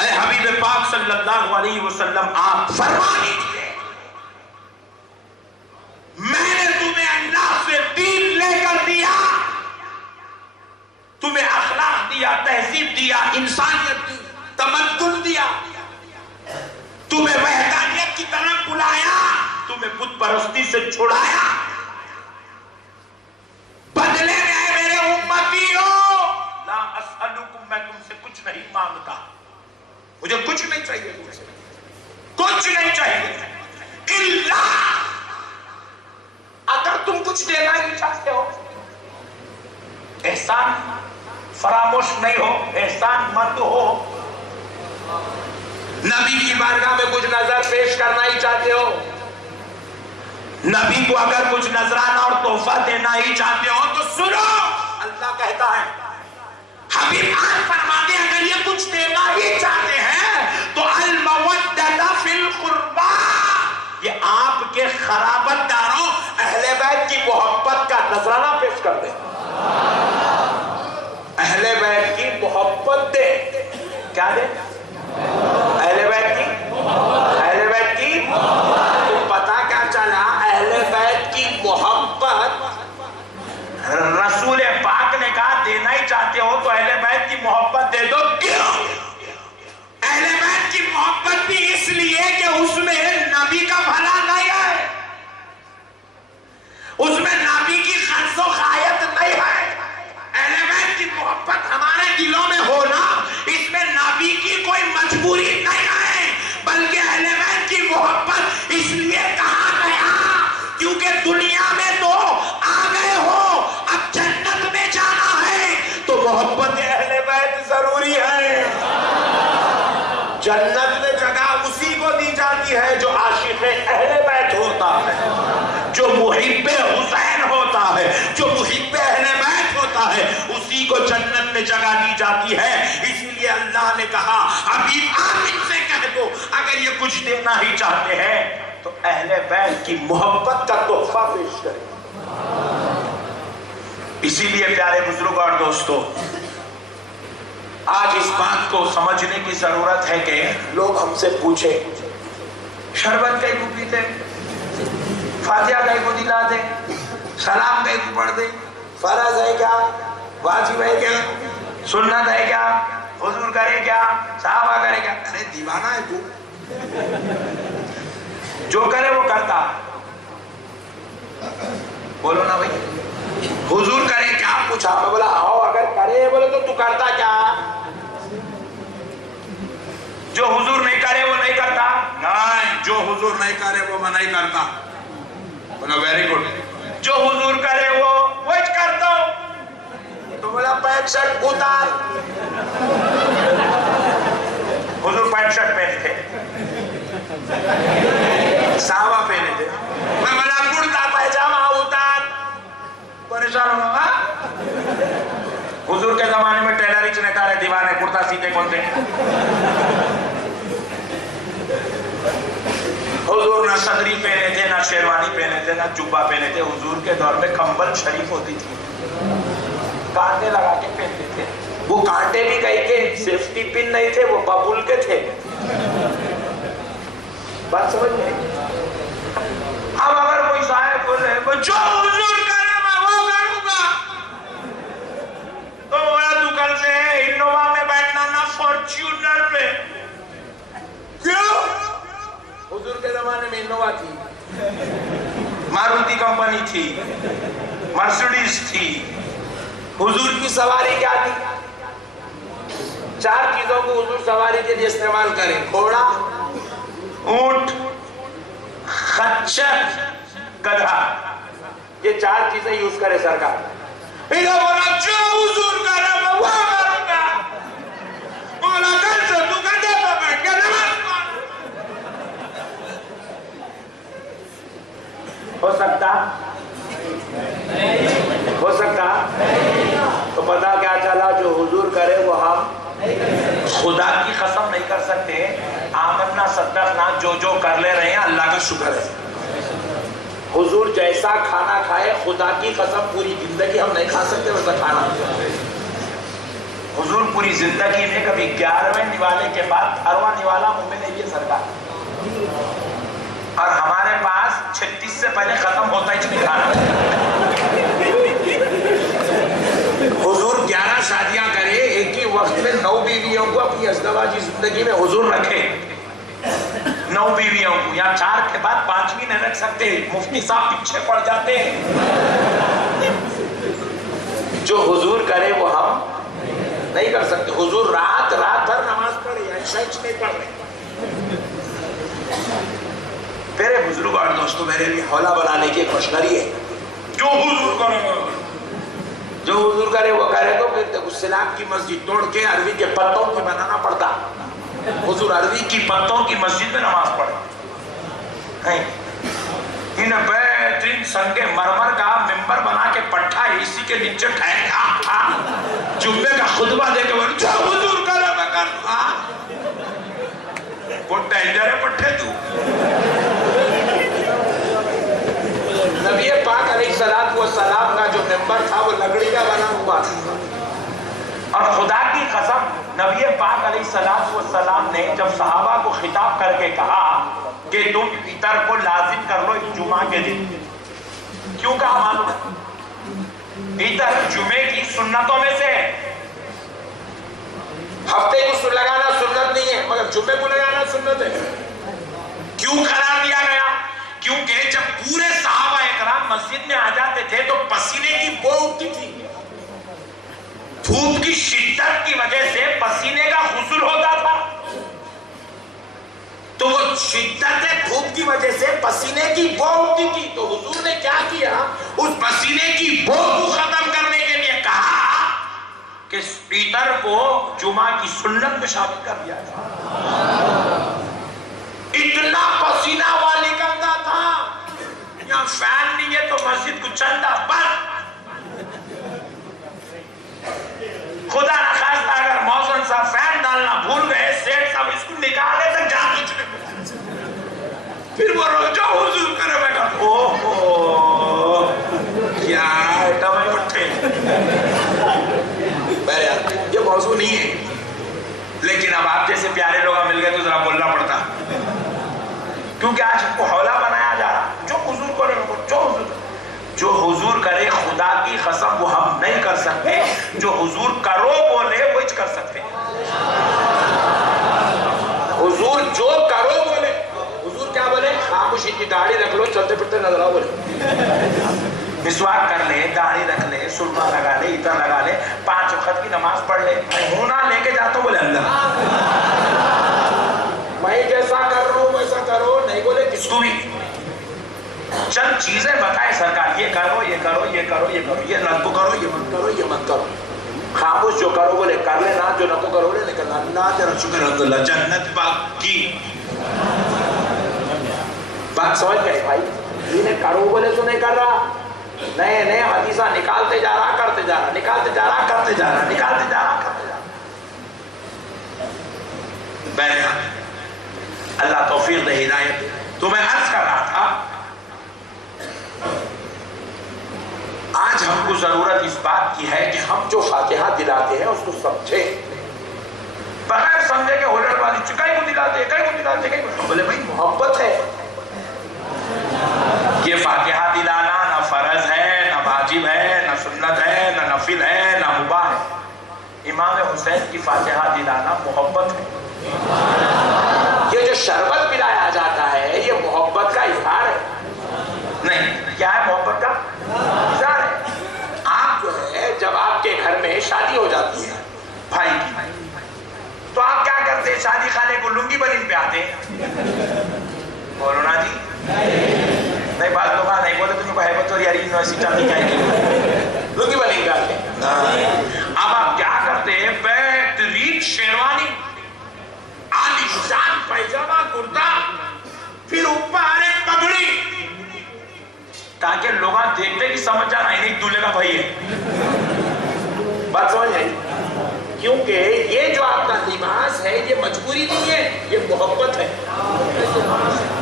اے حبیب پاک صلی اللہ علیہ وسلم آپ فرما دیجئے, میں نے تمہیں اللہ سے دین لے کر دیا, تمہیں اخلاق دیا, تہذیب دیا, انسانیت دی, تمدن دیا, تمہیں وحدانیت کی طرف بلایا, تمہیں بت پرستی سے چھڑایا. بدلے میں اے میرے امتیو لا اسألکم, میں تم سے کچھ نہیں مانگتا, مجھے کچھ نہیں چاہیے, تم سے کچھ نہیں چاہیے, اللہ اگر تم کچھ دینا ہی چاہتے ہو, احسان فراموش نہیں ہو, احسان مند ہو, نبی کی بارگاہ میں کچھ نظر پیش کرنا ہی چاہتے ہو, نبی کو اگر کچھ نذرانہ اور تحفہ دینا ہی چاہتے ہو تو سنو, اللہ کہتا ہے حبیب آج فرما دے اگر یہ کچھ دینا ہی چاہتے ہیں تو المودۃ فی القربى, یہ آپ کے خرابت داروں اہل بیت کی محبت کا نذرانہ پیش کر دیں. اہل بیت کی محبت دے, کیا دے؟ اہل بیت کی, اہل بیت کی. تو پتا کیا چلا, اہل بیت کی محبت رسول پاک نے کہا دینا ہی چاہتے ہو تو اہل بیت کی محبت دے دو. کیوں؟ اہل بیت کی محبت بھی اس لیے کہ اس میں نبی کا بھلا نہیں ہے, اس میں نبی کی غرض و غایت نہیں ہے. اہل بیت کی محبت ہمارے دلوں میں ہونا, اس میں نبی کی کوئی مجبوری نہیں ہے. جگہ اسی کو دی جاتی ہے جو عاشق اہل بیت ہوتا ہے، جو محب حسین ہوتا ہے، جو محب اہل بیت ہوتا ہے، اسی کو جنت میں جگہ دی جاتی ہے۔ اسی لیے اللہ نے کہا حبیب آمین سے کہہ دو اگر یہ کچھ دینا ہی چاہتے ہیں تو اہل بیت کی محبت کا تحفہ پیش کریں۔ اسی لیے پیارے بزرگ اور دوستو، آج اس بات کو سمجھنے کی ضرورت ہے کہ لوگ ہم سے پوچھیں شربت کئی کو پیتے، فاتحہ کئی کو دلا دے، سلام کئی کو پڑھ دے، فرض ہے کیا، واجب ہے کیا، سنت ہے کیا، حضور کرے کیا، صحابہ کرے کیا؟ ارے دیوانہ ہے تو، جو کرے وہ کرتا۔ بولو نا بھائی، حضور کرے کیا پوچھا، میں بولا آؤ اگر کرے بولے تو کرتا کیا؟ جو حضور نہیں کرے وہ نہیں کرتا؟ نہیں، جو حضور نہیں کرے وہ میں نہیں کرتا۔ بولا ویری گڈ، جو حضور کرے وہ کرتا ہوں۔ تو بولا پینٹ شرٹ اتار۔ حضور پینٹ شرٹ پہنے تھے، صحابہ پہنے تھے، میں بولا کرتا پائجامہ اتار، پریشان ہوگا۔ حضور کے زمانے میں ٹیلر ہی چنے کارے دیوانے کرتا سیتے کون تھے؟ حضور نہ صدری پہنے تھے، نہ شیروانی پہنے تھے، نہ جبہ پہنے تھے۔ حضور کے دور میں کمبل شریف ہوتی تھی، کانٹے لگا کے پہنتے تھے۔ وہ کانٹے بھی کہیں کے سیفٹی پن نہیں تھے، وہ ببول کے تھے۔ بات سمجھ میں؟ اب اگر کوئی صاحب بولے جو حضور کرے میں وہ کروں گا، تو بولا تو کل سے انووا میں بیٹھنا نہ فارچونر میں۔ کیوں؟ حضور کے زمانے میں انووا تھی، ماروتی کمپنی تھی، مرسیڈیز تھی۔ حضور کی سواری کیا تھی؟ 4 چیزوں کو حضور سواری کے لیے استعمال کریں: گھوڑا، اونٹ، خچر، گدھا۔ یہ 4 چیزیں یوز کرے سرکار۔ انہوں بولا جو حضور کرے میں وہ کروں گا۔ بولا کل سے تو گدھے پہ بیٹھ کے نماز پڑھ۔ ہو سکتا؟ ہو سکتا؟ تو پتا کیا چلا، جو حضور کرے وہ ہم خدا کی قسم نہیں کر سکتے۔ آمنا صدقنا، جو کر لے رہے ہیں اللہ کا شکر ہے۔ حضور جیسا کھانا کھائے خدا کی قسم پوری زندگی ہم نہیں کھا سکتے ویسا کھانا۔ حضور پوری زندگی میں کبھی 11ویں نوالے کے بعد 18واں نوالا منہ میں نہیں ہے سرکار، اور ہمارے پاس 36 سے پہلے ختم ہوتا ہی نہیں کھانا۔ حضور 11 شادیاں کرے، ایک ہی وقت میں 9 بیویوں کو اپنی ازدواجی زندگی میں حضور رکھے۔ 9 بیویوں کو، یا 4 کے بعد 5ویں نہیں رکھ سکتے، مفتی صاحب پیچھے پڑ جاتے ہیں۔ جو حضور کرے وہ ہم نہیں کر سکتے۔ حضور رات بھر نماز پڑھے، عشاء نہیں پڑھ رہے۔ میرے بزرگ اور دوستوں، میرے لیے حوالہ بنانے کی ایک مشنری ہے۔ جو حضور کرے جو حضور کرے وہ کرے، تو پھر سلام کی مسجد توڑ کے عربی کے پتوں کی بنانا پڑتا۔ حضور عربی کی پتوں کی مسجد میں نماز پڑھے۔ انہیں بہترین سنگ مرمر کا ممبر بنا کے پٹھا اسی کے نیچے ٹھہرا، جمعے کا خطبہ دے کے بولے جو حضور کرے میں کر دوں۔ وہ ٹینجر ہے پٹھے تو۔ نبی پاک علیہ السلام کا جو ممبر تھا وہ لکڑی کا بنا ہوا تھا، اور خدا کی قسم نبی پاک علیہ السلام نے جب صحابہ کو خطاب کر کے کہا کہ تم عطر کو لازم کر لو جمعہ کے دن، کیوں کہا معلوم ہے؟ عطر جمعے کی سنتوں میں سے ہے۔ ہفتے کو لگانا سنت نہیں ہے، مگر جمعے کو لگانا سنت ہے۔ کیوں قرار دیا گیا؟ کیونکہ جب پورے صحابہ اکرام مسجد میں آ جاتے تھے تو پسینے کی بو اٹھتی تھی، دھوپ کی شدت کی وجہ سے پسینے کا غسل ہوتا تھا، تو وہ شدت دھوپ کی وجہ سے پسینے کی بو اٹھتی تھی۔ تو حضور نے کیا کیا؟ اس پسینے کی بو کو ختم کرنے کے لیے کہا کہ عطر کو جمعہ کی سنت میں شامل کر دیا تھا۔ پھر وہ جو حضور کرے بیٹھا اوہ کیا ایٹم ہے اٹھے. یہ موضوع نہیں ہے, لیکن اب آپ جیسے پیارے لوگ مل گئے تو ذرا بولنا پڑتا, کیونکہ آج کو حوالہ بنایا جا رہا. جو حضور کرے جو حضور کرے خدا کی قسم وہ ہم نہیں کر سکتے, جو حضور کرو بولے وہ کر سکتے. حضور جو کرو بولے, حضور کیا بولے, خاموشی کی داڑھی رکھ لو چلتے پھرتے نظر آؤ بولے. مسواک کر لے, داڑھی رکھ لے, سرما لگا لے, عطر لگا لے, 5 وقت کی نماز پڑھ لے, میں ہونا لے کے جاتا ہوں بولے اللہ, میں جیسا کر رہا ہوں ویسا کرو, نہیں بولے کس کو بھی. چند چیزیں بتائے سرکار, یہ کرو یہ کرو یہ کرو یہ کرو, یہ نہ کرو یہ مت کرو یہ مت کرو. خاموش جو کرو بولے کر لینا, جو نہ کرو بولے نکلنا. اللہ تیرا شکر الحمدللہ جنت پاک کی بات سمجھ گئے بھائی. یہ کرو بولے تو نہیں کر رہا, نئے نئے حدیثہ نکالتے جا رہا, کرتے جا رہا, نکالتے جا رہا, کرتے جا رہا, نکالتے جا رہا, کرتے جا رہا. بہرحال اللہ توفیق دے ہدایت. تو میں عرض کر رہا تھا آج ہم کو ضرورت اس بات کی ہے کہ ہم جو فاتحہ دلاتے ہیں اس کو سمجھیں, بغیر سمجھے کہ ہولر والی چکائی کو دلاتے, کئی کو دلاتے, کئی کو. بولے بھائی محبت ہے, یہ فاتحہ دلانا نہ فرض ہے, نہ واجب ہے, نہ سنت ہے, نہ نفل ہے, نہ مباح ہے. امام حسین کی فاتحہ دلانا محبت ہے. یہ جو شربت پلایا جاتا ہے یہ محبت کا اظہار ہے. نہیں, کیا ہے محبت کا اظہار ہے. آپ جو ہے جب آپ کے گھر میں شادی ہو جاتی ہے بھائی کی, تو آپ کیا کرتے ہیں, شادی خانے کو لنگی بنین پہ آتے ہیں. بولو نا جی, نہیں بات تو کہا نہیں بولے تمہیں کو حیبت اور یاری یونیورسٹی چاہتی کیا ہے لنگی بنین پہ آتے ہیں. اب آپ کیا کرتے ہیں, بہترین شیروانی, عالی شان پیجامہ کرتا, پھر اوپر ایک پگڑی, تاکہ لوگ دیکھتے کہ سمجھ جانا انہیں دولے کا بھائی ہے. بات سمجھ آئی, کیونکہ یہ جو آپ کا لباس ہے یہ مجبوری نہیں ہے, یہ محبت ہے.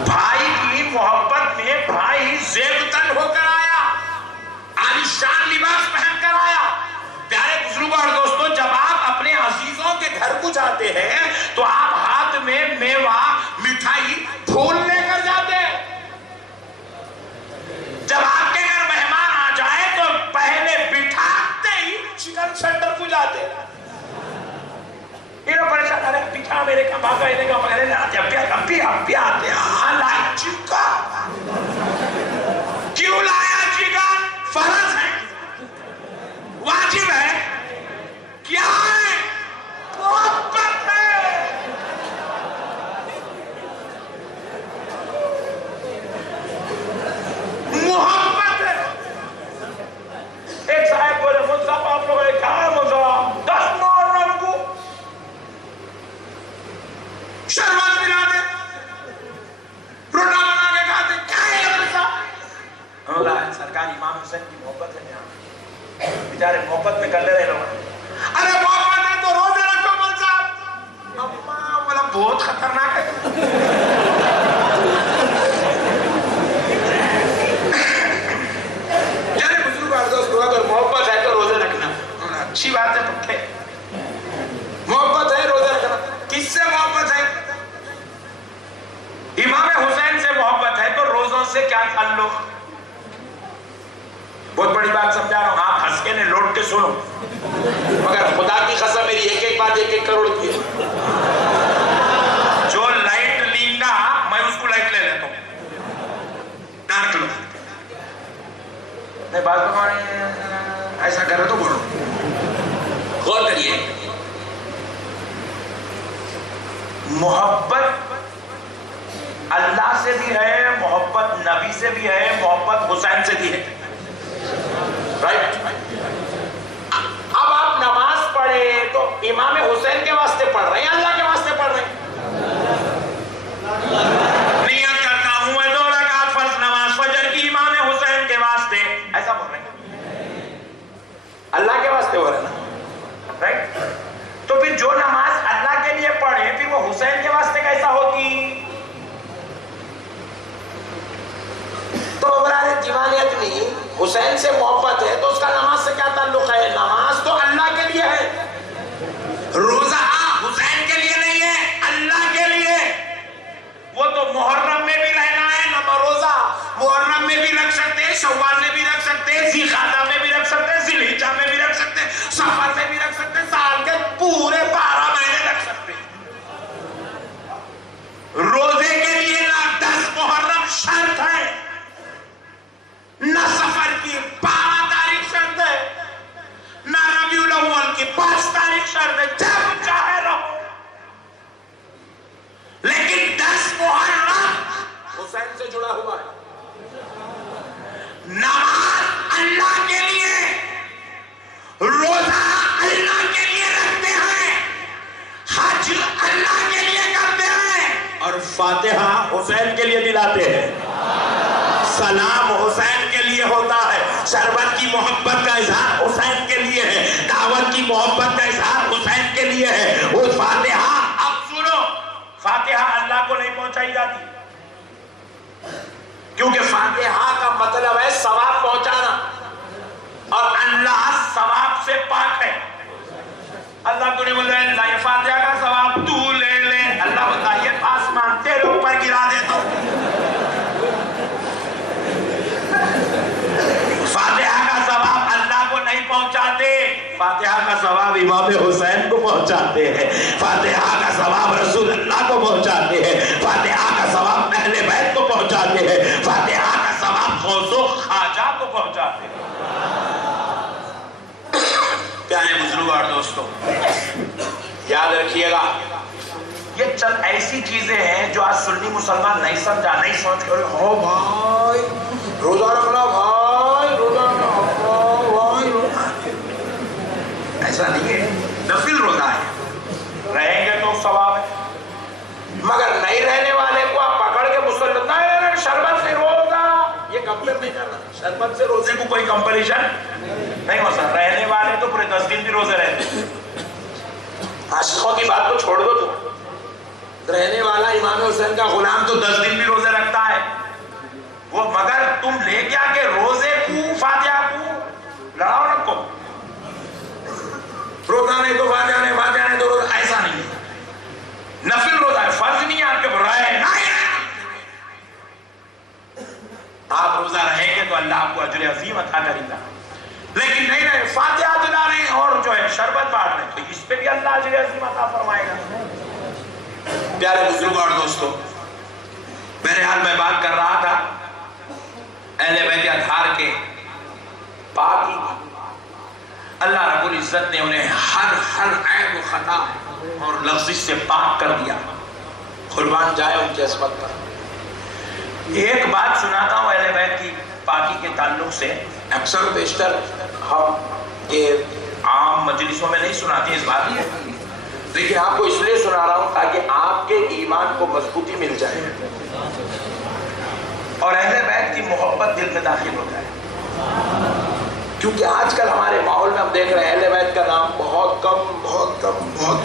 بھائی کی محبت میں بھائی زیبتن ہو کر آیا, عالیشان لباس پہن کر آیا. پیارے بزرگوں اور دوستوں, جب آپ اپنے عزیزوں کے گھر کو جاتے ہیں تو آپ ہاتھ میں میوہ مٹھائی پھول لے کر جاتے ہیں. جب آپ کے گھر مہمان آ جائے تو پہلے بٹھاتے ہی چکن سینٹر کو جاتے. یہ پریشان ارے پٹھا میرے کا بھاگا انہیں کا پہلے نہ پیاتے لائے چکن. کیوں لایا چکن؟ فرض ہے, واجب ہے, کیا ہے؟ محبت ہے. محبت ہے. ایک صاحب بولے مصعب آپ لوگوں نے کہا ہے مصعب 10 محرم کو شربت ملا دے, روٹا بنا کے کھاتے, کیا ہے مصعب؟ ہم کہا سرکار امام حسین کی محبت ہے یہاں, بیچارے محبت میں کر لے رہے لوگ. ارے محبت ہے تو روزے رکھو مصعب. اماں بولا بہت خطرناک ہے. اگر محبت ہے تو روزے رکھنا اچھی بات ہے. پکے محبت ہے روزے رکھنا. کس سے محبت ہے؟ امام حسین سے محبت ہے تو روزوں سے کیا تعلق؟ بہت بڑی بات سمجھا رہا ہوں, آپ ہنس کے نے لوٹ کے سنو, مگر خدا کی قسم میری ایک ایک بات 1-1 کروڑ کی ہے. جو لائٹ لیں گا میں اس کو لائٹ لے لیتا ہوں, ڈارک لو. نہیں بات ایسا کر رہے تو بولو, غور کریے. محبت اللہ سے بھی ہے, محبت نبی سے بھی ہے, محبت حسین سے بھی ہے. رائٹ. اب آپ نماز پڑھے تو امام حسین کے واسطے پڑھ رہے ہیں, اللہ کے واسطے پڑھ رہے ہیں. نیت کرتا ہوں میں 2 رکعت فرض نماز فجر کی امام حسین کے واسطے, ایسا بول رہے ہیں, اللہ کے واسطے ہو رہا ہے نا. رائٹ. تو پھر جو نماز اللہ کے لیے پڑھے پھر وہ حسین کے واسطے کیسا ہوتی؟ حسین سے محبت ہے تو اس کا نماز سے کیا تعلق ہے؟ نماز تو اللہ کے لیے ہے، روزہ حسین کے لیے نہیں ہے، اللہ کے لیے۔ وہ تو محرم میں بھی رہنا ہے، نہ روزہ محرم میں بھی رکھ سکتے ہیں، شوال میں بھی رکھ سکتے ہیں، ذی القعدہ میں بھی رکھ سکتے ہیں، ذی الحجہ میں بھی رکھ سکتے ہیں، سفر میں بھی رکھ سکتے ہیں، سال کے پورے 12 مہینے رکھ سکتے ہیں۔ روزے کے لیے نہ 10 محرم شرط ہے، نہ سفر کی 12 تاریخ شرط ہے، نہ ربیع الاول کی 5 تاریخ شرط ہے، جب چاہے رہو۔ لیکن 10 محرم حسین سے جڑا ہوا ہے۔ نماز اللہ کے لیے، روزہ اللہ کے لیے رکھتے ہیں، حج اللہ کے لیے کرتے ہیں، اور فاتحہ حسین کے لیے دلاتے ہیں، سلام حسین کے لیے ہوتا ہے، شربت کی محبت کا اظہار حسین کے لیے ہے، دعوت کی محبت کا اظہار حسین کے لیے ہے۔ وہ فاتحہ، اب سنو، فاتحہ اللہ کو نہیں پہنچائی جاتی، کیونکہ فاتحہ کا مطلب ہے ثواب پہنچانا، اور اللہ ثواب سے پاک ہے۔ اللہ کو نہیں بول رہے اللہ یہ فاتحہ کا ثواب تو لے لے، اللہ بتا یہ آسمان تیرے اوپر گرا دے تو۔ فاتحہ کا ثواب اللہ کو نہیں پہنچاتے، فاتحہ کا ثواب امام حسین کو پہنچاتے ہیں، فاتحہ کا ثواب رسول اللہ کو پہنچاتے ہیں، فاتحہ کا ثواب اہل بیت کو پہنچاتے ہیں، فاتحہ کا ثواب غوث و خواجہ کو پہنچاتے ہیں۔ پیارے بزرگوں اور دوستوں، یاد رکھیے گا یہ چند ایسی چیزیں ہیں جو آج سنی مسلمان نہیں سمجھا، نہیں سمجھ کر ہو بھائی روزہ رکھنا، بھائی روزہ رکھنا، بھائی ایسا نہیں ہے، نفل روزہ ہے، رہیں گے تو ثواب ہے، مگر نہیں رہنے والے کو آپ پکڑ کے مسلط نہ شربت سے روزہ، یہ کمپیر نہیں کرنا، شربت سے روزے کو کوئی کمپریشن نہیں ہو سکتا۔ رہنے والے تو پورے 10 دن بھی روزے رہتے، عاشقوں کی بات کو چھوڑ دو، تو رہنے والا امام حسین کا غلام تو 10 دن بھی روزے رکھتا ہے، وہ مگر تم لے گیا کہ روزے کو فاتحہ کو لڑاؤ رکھو، روزہ نہیں تو فاتحہ نہیں، فاتحہ نہیں تو روزہ، ایسا نہیں ہے، نفل روزہ ہے، فرض نہیں ہے آپ کے برائے، آپ روزہ رہیں گے تو اللہ آپ کو اجر عظیم عطا کرے گا، لیکن نہیں رہے فاتحہ دلا رہے ہیں اور جو ہے شربت بانٹ رہے ہیں تو اس پہ بھی اللہ اجر عظیم عطا فرمائے گا۔ پیارے بزرگوں اور دوستوں، بہرحال میں بات کر رہا تھا اہل بیت اطہار کے پاکی کی۔ اللہ رب العزت نے انہیں ہر عیب و خطا اور لغزش سے پاک کر دیا، قربان جائے ان کی عظمت پر۔ ایک بات سناتا ہوں اہل بیت کی پاکی کے تعلق سے، اکثر و بیشتر ہم یہ عام مجلسوں میں نہیں سناتے اس بات کی، لیکن آپ کو اس لیے سنا رہا ہوں تاکہ آپ کے ایمان کو مضبوطی مل جائے اور اہل بیت کی محبت دل میں داخل ہو جائے، کیونکہ آج کل ہمارے ماحول میں ہم دیکھ رہے ہیں اہل بیت کا نام بہت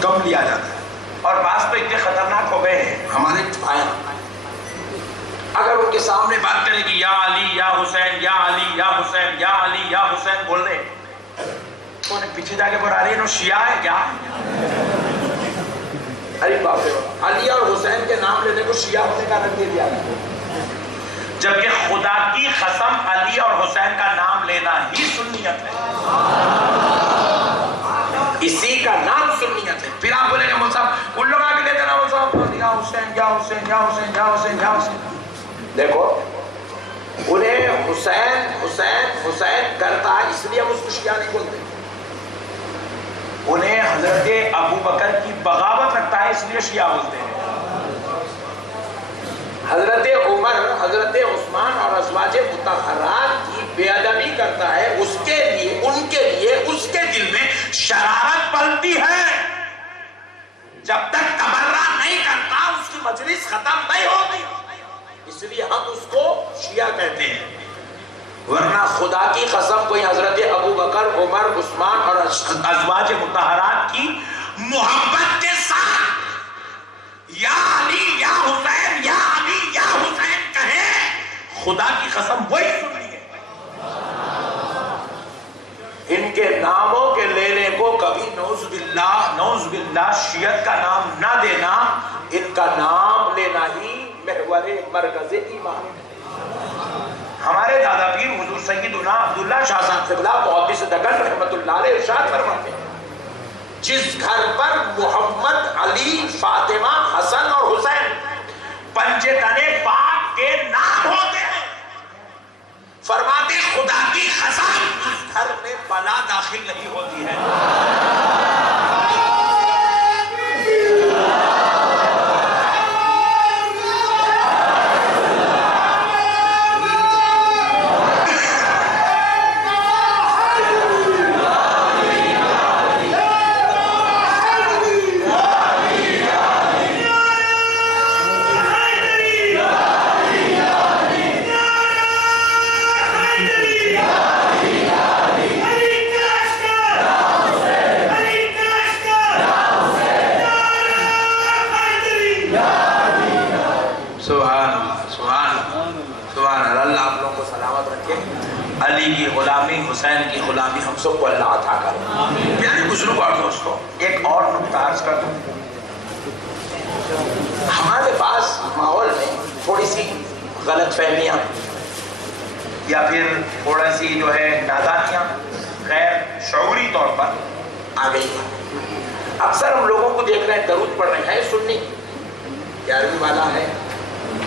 کم لیا جاتا ہے، اور بعض تو اتنے خطرناک ہو گئے ہیں ہمارے بھائی، اگر ان کے سامنے بات کریں کہ یا علی یا حسین یا علی یا حسین یا علی یا حسین بول رہے تو انہیں پیچھے جا کے بول رہے ہیں شیعہ ہے کیا؟ ارے باپ رے، علی اور حسین کے نام لینے کو شیعہ ہونے کا رنگ دے دیا گیا، جبکہ خدا کی قسم علی اور حسین کا نام لینا ہی سنیت ہے، اسی کا نام سنیت ہے۔ پھر آپ بولیں گے مول صاحب ان لوگ آگے لیتے نا مول صاحب یا حسین یا حسین یا حسین یا حسین یا حسین، دیکھو انہیں حسین حسین حسین کرتا ہے اس لیے ہم اس کو شیعہ نہیں بولتے، انہیں حضرت ابو بکر کی بغاوت رکھتا ہے اس لیے شیعہ بولتے ہیں، حضرت عمر حضرت عثمان اور ازواج مطہرات کی بے ادبی کرتا ہے، اس کے لیے ان کے لیے اس کے دل میں شرارت پلتی ہے، جب تک تبرہ نہیں کرتا اس کی مجلس ختم نہیں ہوتی، اس لیے ہم اس کو شیعہ کہتے ہیں، ورنہ خدا کی قسم کوئی حضرت ابو بکر عمر عثمان اور ازواج مطہرات کی محبت کے ساتھ یا علی یا حسین یا علی یا حسین کہے، خدا کی قسم وہی سننی ہے، ناموں کے لینے کو کبھی نعوذ باللہ شیعت کا نام نہ دینا، ان کا نام لینا ہی محور مرکز ایمان ہے۔ ہمارے دادا پیر حضور سیدنا عبداللہ شاہ صاحب قبلہ محدث دکن رحمت اللہ علیہ ارشاد فرماتے ہیں، جس گھر پر محمد، علی، فاطمہ، حسن اور حسین پنجے تنے پاک کے نام ہوتے ہیں، فرماتے خدا کی قسم اس گھر میں بلا داخل نہیں ہوتی ہے۔ علی کی غلامی، حسین کی غلامی ہم سب کو اللہ عطا کرے۔ پیارے بزرگوں اور دوستوں، ایک اور نکتہ عرض کر دوں، ہمارے پاس ماحول میں تھوڑی سی غلط فہمیاں یا پھر تھوڑا سی جو ہے نادانیاں غیر شعوری طور پر آ گئی ہیں۔ اکثر ہم لوگوں کو دیکھ رہے ہیں درود پڑھ رہے ہیں، سنی 11ویں والا ہے،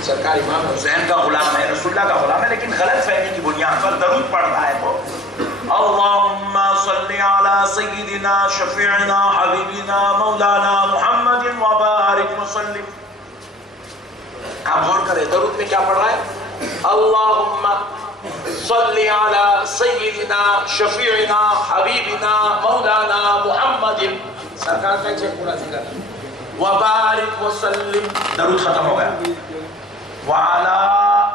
سرکار امام حسین کا غلام ہے، رسول اللہ کا غلام ہے، لیکن غلط فہمی کی بنیاد پر درود پڑھ رہا ہے وہ اللہم صلی علی سیدنا شفیعنا حبیبنا مولانا محمد وبارک وسلم۔ آپ غور کریں درود میں کیا پڑھ رہا ہے؟ اللہم صلی علی سیدنا شفیعنا حبیبنا مولانا محمد، سرکار کا ایک پورا ذکر، وبارک وسلم، درود ختم ہو گیا۔ وعلی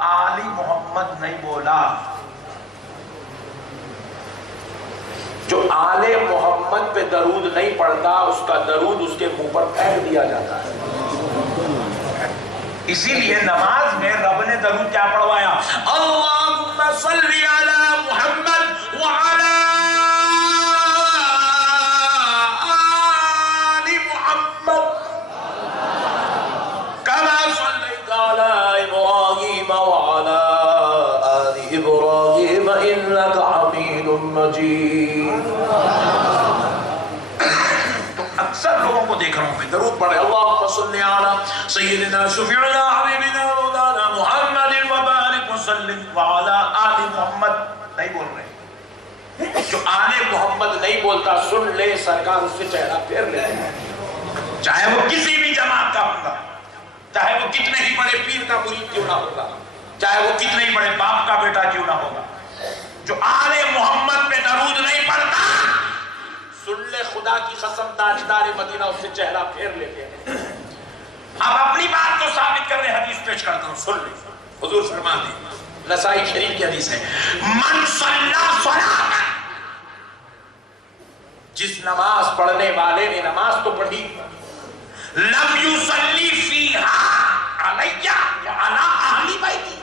آل محمد نہیں بولا، جو آل محمد پہ درود نہیں پڑھتا اس کا درود اس کے منہ پر پھینک دیا جاتا ہے۔ اسی لیے نماز میں رب نے درود کیا پڑھوایا؟ اللہم صلی علی محمد وعلی آل محمد کما صلیت علی ابراہیم وعلی آل ابراہیم انک حمید مجید۔ اکثر لوگوں کو دیکھ رہا ہوں میں درود پڑھے اللہم صلی علی سیدنا شفیعنا حبیبنا مولانا محمد وبارک وسلم وعلی آل محمد نہیں بول رہے۔ جو آل محمد نہیں بولتا سن لے سرکار اس سے چہرہ پھیر لے، چاہے وہ کسی بھی جماعت کا ہوگا، چاہے وہ کتنے ہی بڑے پیر کا مرید کیوں نہ ہوگا، چاہے وہ کتنے ہی بڑے باپ کا بیٹا کیوں نہ ہوگا، جو آل محمد پہ درود نہیں پڑھتا سن لے خدا کی قسم تاجدار مدینہ اس سے چہرہ پھیر لیتے ہیں۔ اب اپنی بات تو ثابت کر رہے، حدیث پیش کرتا ہوں، سن لے۔ حضور فرماتے ہیں، نسائی شریف کی حدیث ہے، من صلی صلاۃ، جس نماز پڑھنے والے نے نماز تو پڑھی، لم یصلی فیہا علی وعلی اہل بیتی،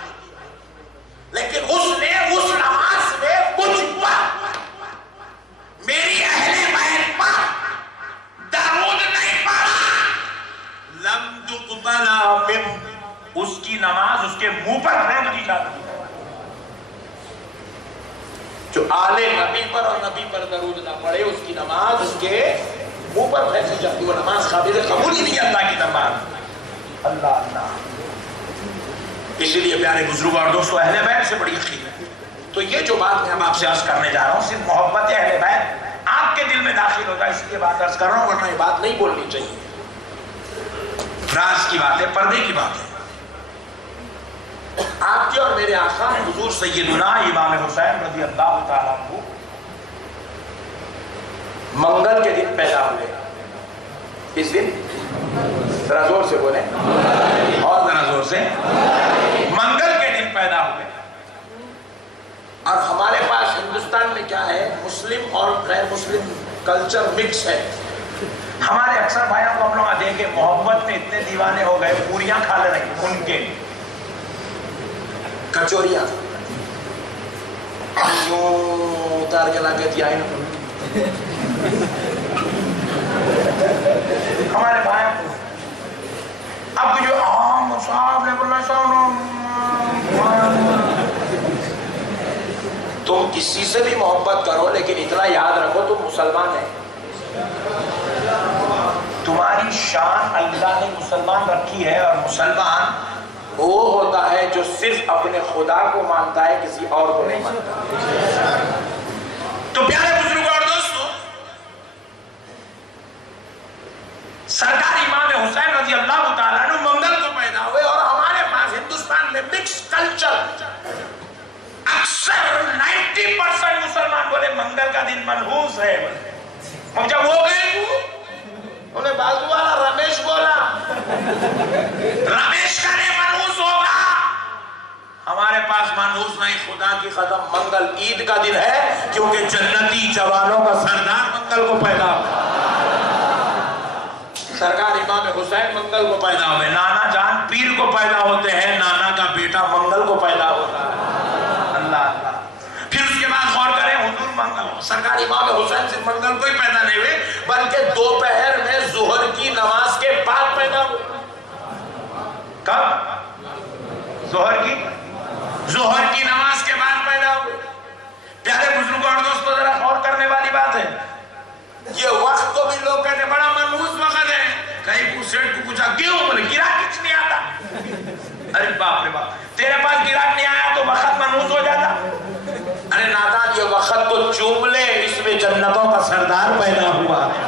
لیکن اس نے اس نماز میں کچھ ہوا میری اہل بیت پر درود نہیں پڑھا، لم تقبل من، اس کی نماز اس کے منہ پر پھینک دی جاتی ہے۔ جو آل نبی پر اور نبی پر درود نہ پڑھے اس کی نماز اس کے منہ پر پھینکی جاتی، وہ نماز قابل قبول ہی نہیں اللہ کی دربار۔ اللہ اللہ، اسی لیے پیارے بزرگ اور دوستو، اہل بیت سے بڑی یقین ہے۔ تو یہ جو بات میں آپ سے عرض کرنے جا رہا ہوں صرف محبت اہل بیت آپ کے دل میں داخل ہوگا، اس لیے بات عرض کر رہا ہوں، ورنہ یہ بات نہیں بولنی چاہیے، راز کی بات ہے، پردے کی بات ہے۔ آپ کے اور میرے آقا حضور سیدنا امام حسین رضی اللہ تعالیٰ عنہ منگل کے دن پیدا ہوئے۔ اس دن ذرا زور سے بولیں اور ذرا زور سے، منگل کے دن پیدا ہوئے۔ اور ہمارے پاس ہندوستان میں کیا ہے، مسلم اور غیر مسلم کلچر مکس ہے۔ ہمارے اکثر بھائیوں کو ہم لوگ دیکھیں محبت میں اتنے دیوانے ہو گئے، پوریاں کھا لے رہے ہیں، ان کے کچوریاں اتار کے لا کے دیا ہے، ہمارے بھائی اب جو عام صاحب نے بولا تم کسی سے بھی محبت کرو لیکن اتنا یاد رکھو تم مسلمان ہیں. تمہاری شان اللہ نے مسلمان رکھی ہے، اور مسلمان وہ ہوتا ہے جو صرف اپنے خدا کو مانتا ہے، کسی اور کو نہیں مانتا. تو پیارے بزرگوں اور دوستو، سرکار امام حسین رضی اللہ تعالیٰ عنہ منگل کو پیدا ہوئے، اور ہمارے پاس ہندوستان میں مکس کلچر، اکثر 90% مسلمان بولے منگل کا دن منحوس ہے. ہم جب وہ گئے انہیں بازو والا رمیش بولا رمیش کا نے منحوس ہوگا. ہمارے پاس منحوس نہیں، خدا کی قسم منگل عید کا دن ہے، کیونکہ جنتی جوانوں کا سردار منگل کو پیدا ہوا. سرکار امام حسین منگل کو پیدا ہوئے، نانا جان پیر کو پیدا ہوتے ہیں، نانا کا بیٹا منگل کو پیدا ہوتا ہے. اللہ اللہ. پھر اس کے بعد غور کریں، حضور سرکار امام حسین صرف منگل کو ہی پیدا نہیں ہوئے بلکہ دوپہر میں ظہر کی نماز کے بعد پیدا ہوئے. کب؟ ظہر کی نماز کے بعد پیدا ہوئے. پیارے بزرگوں اور دوستوں، ذرا غور کرنے والی بات ہے. یہ وقت کو بھی لوگ کہتے بڑا منحوس وقت ہے. کہیں سیٹ کو پوچھا کیوں؟ بولے گراہک کچھ نہیں آتا. ارے باپ رے باپ، تیرے پاس گراہک نہیں آیا تو وقت منحوس ہو جاتا. ارے نادان، یہ وقت کو چوم لے، اس میں جنتوں کا سردار پیدا ہوا ہے،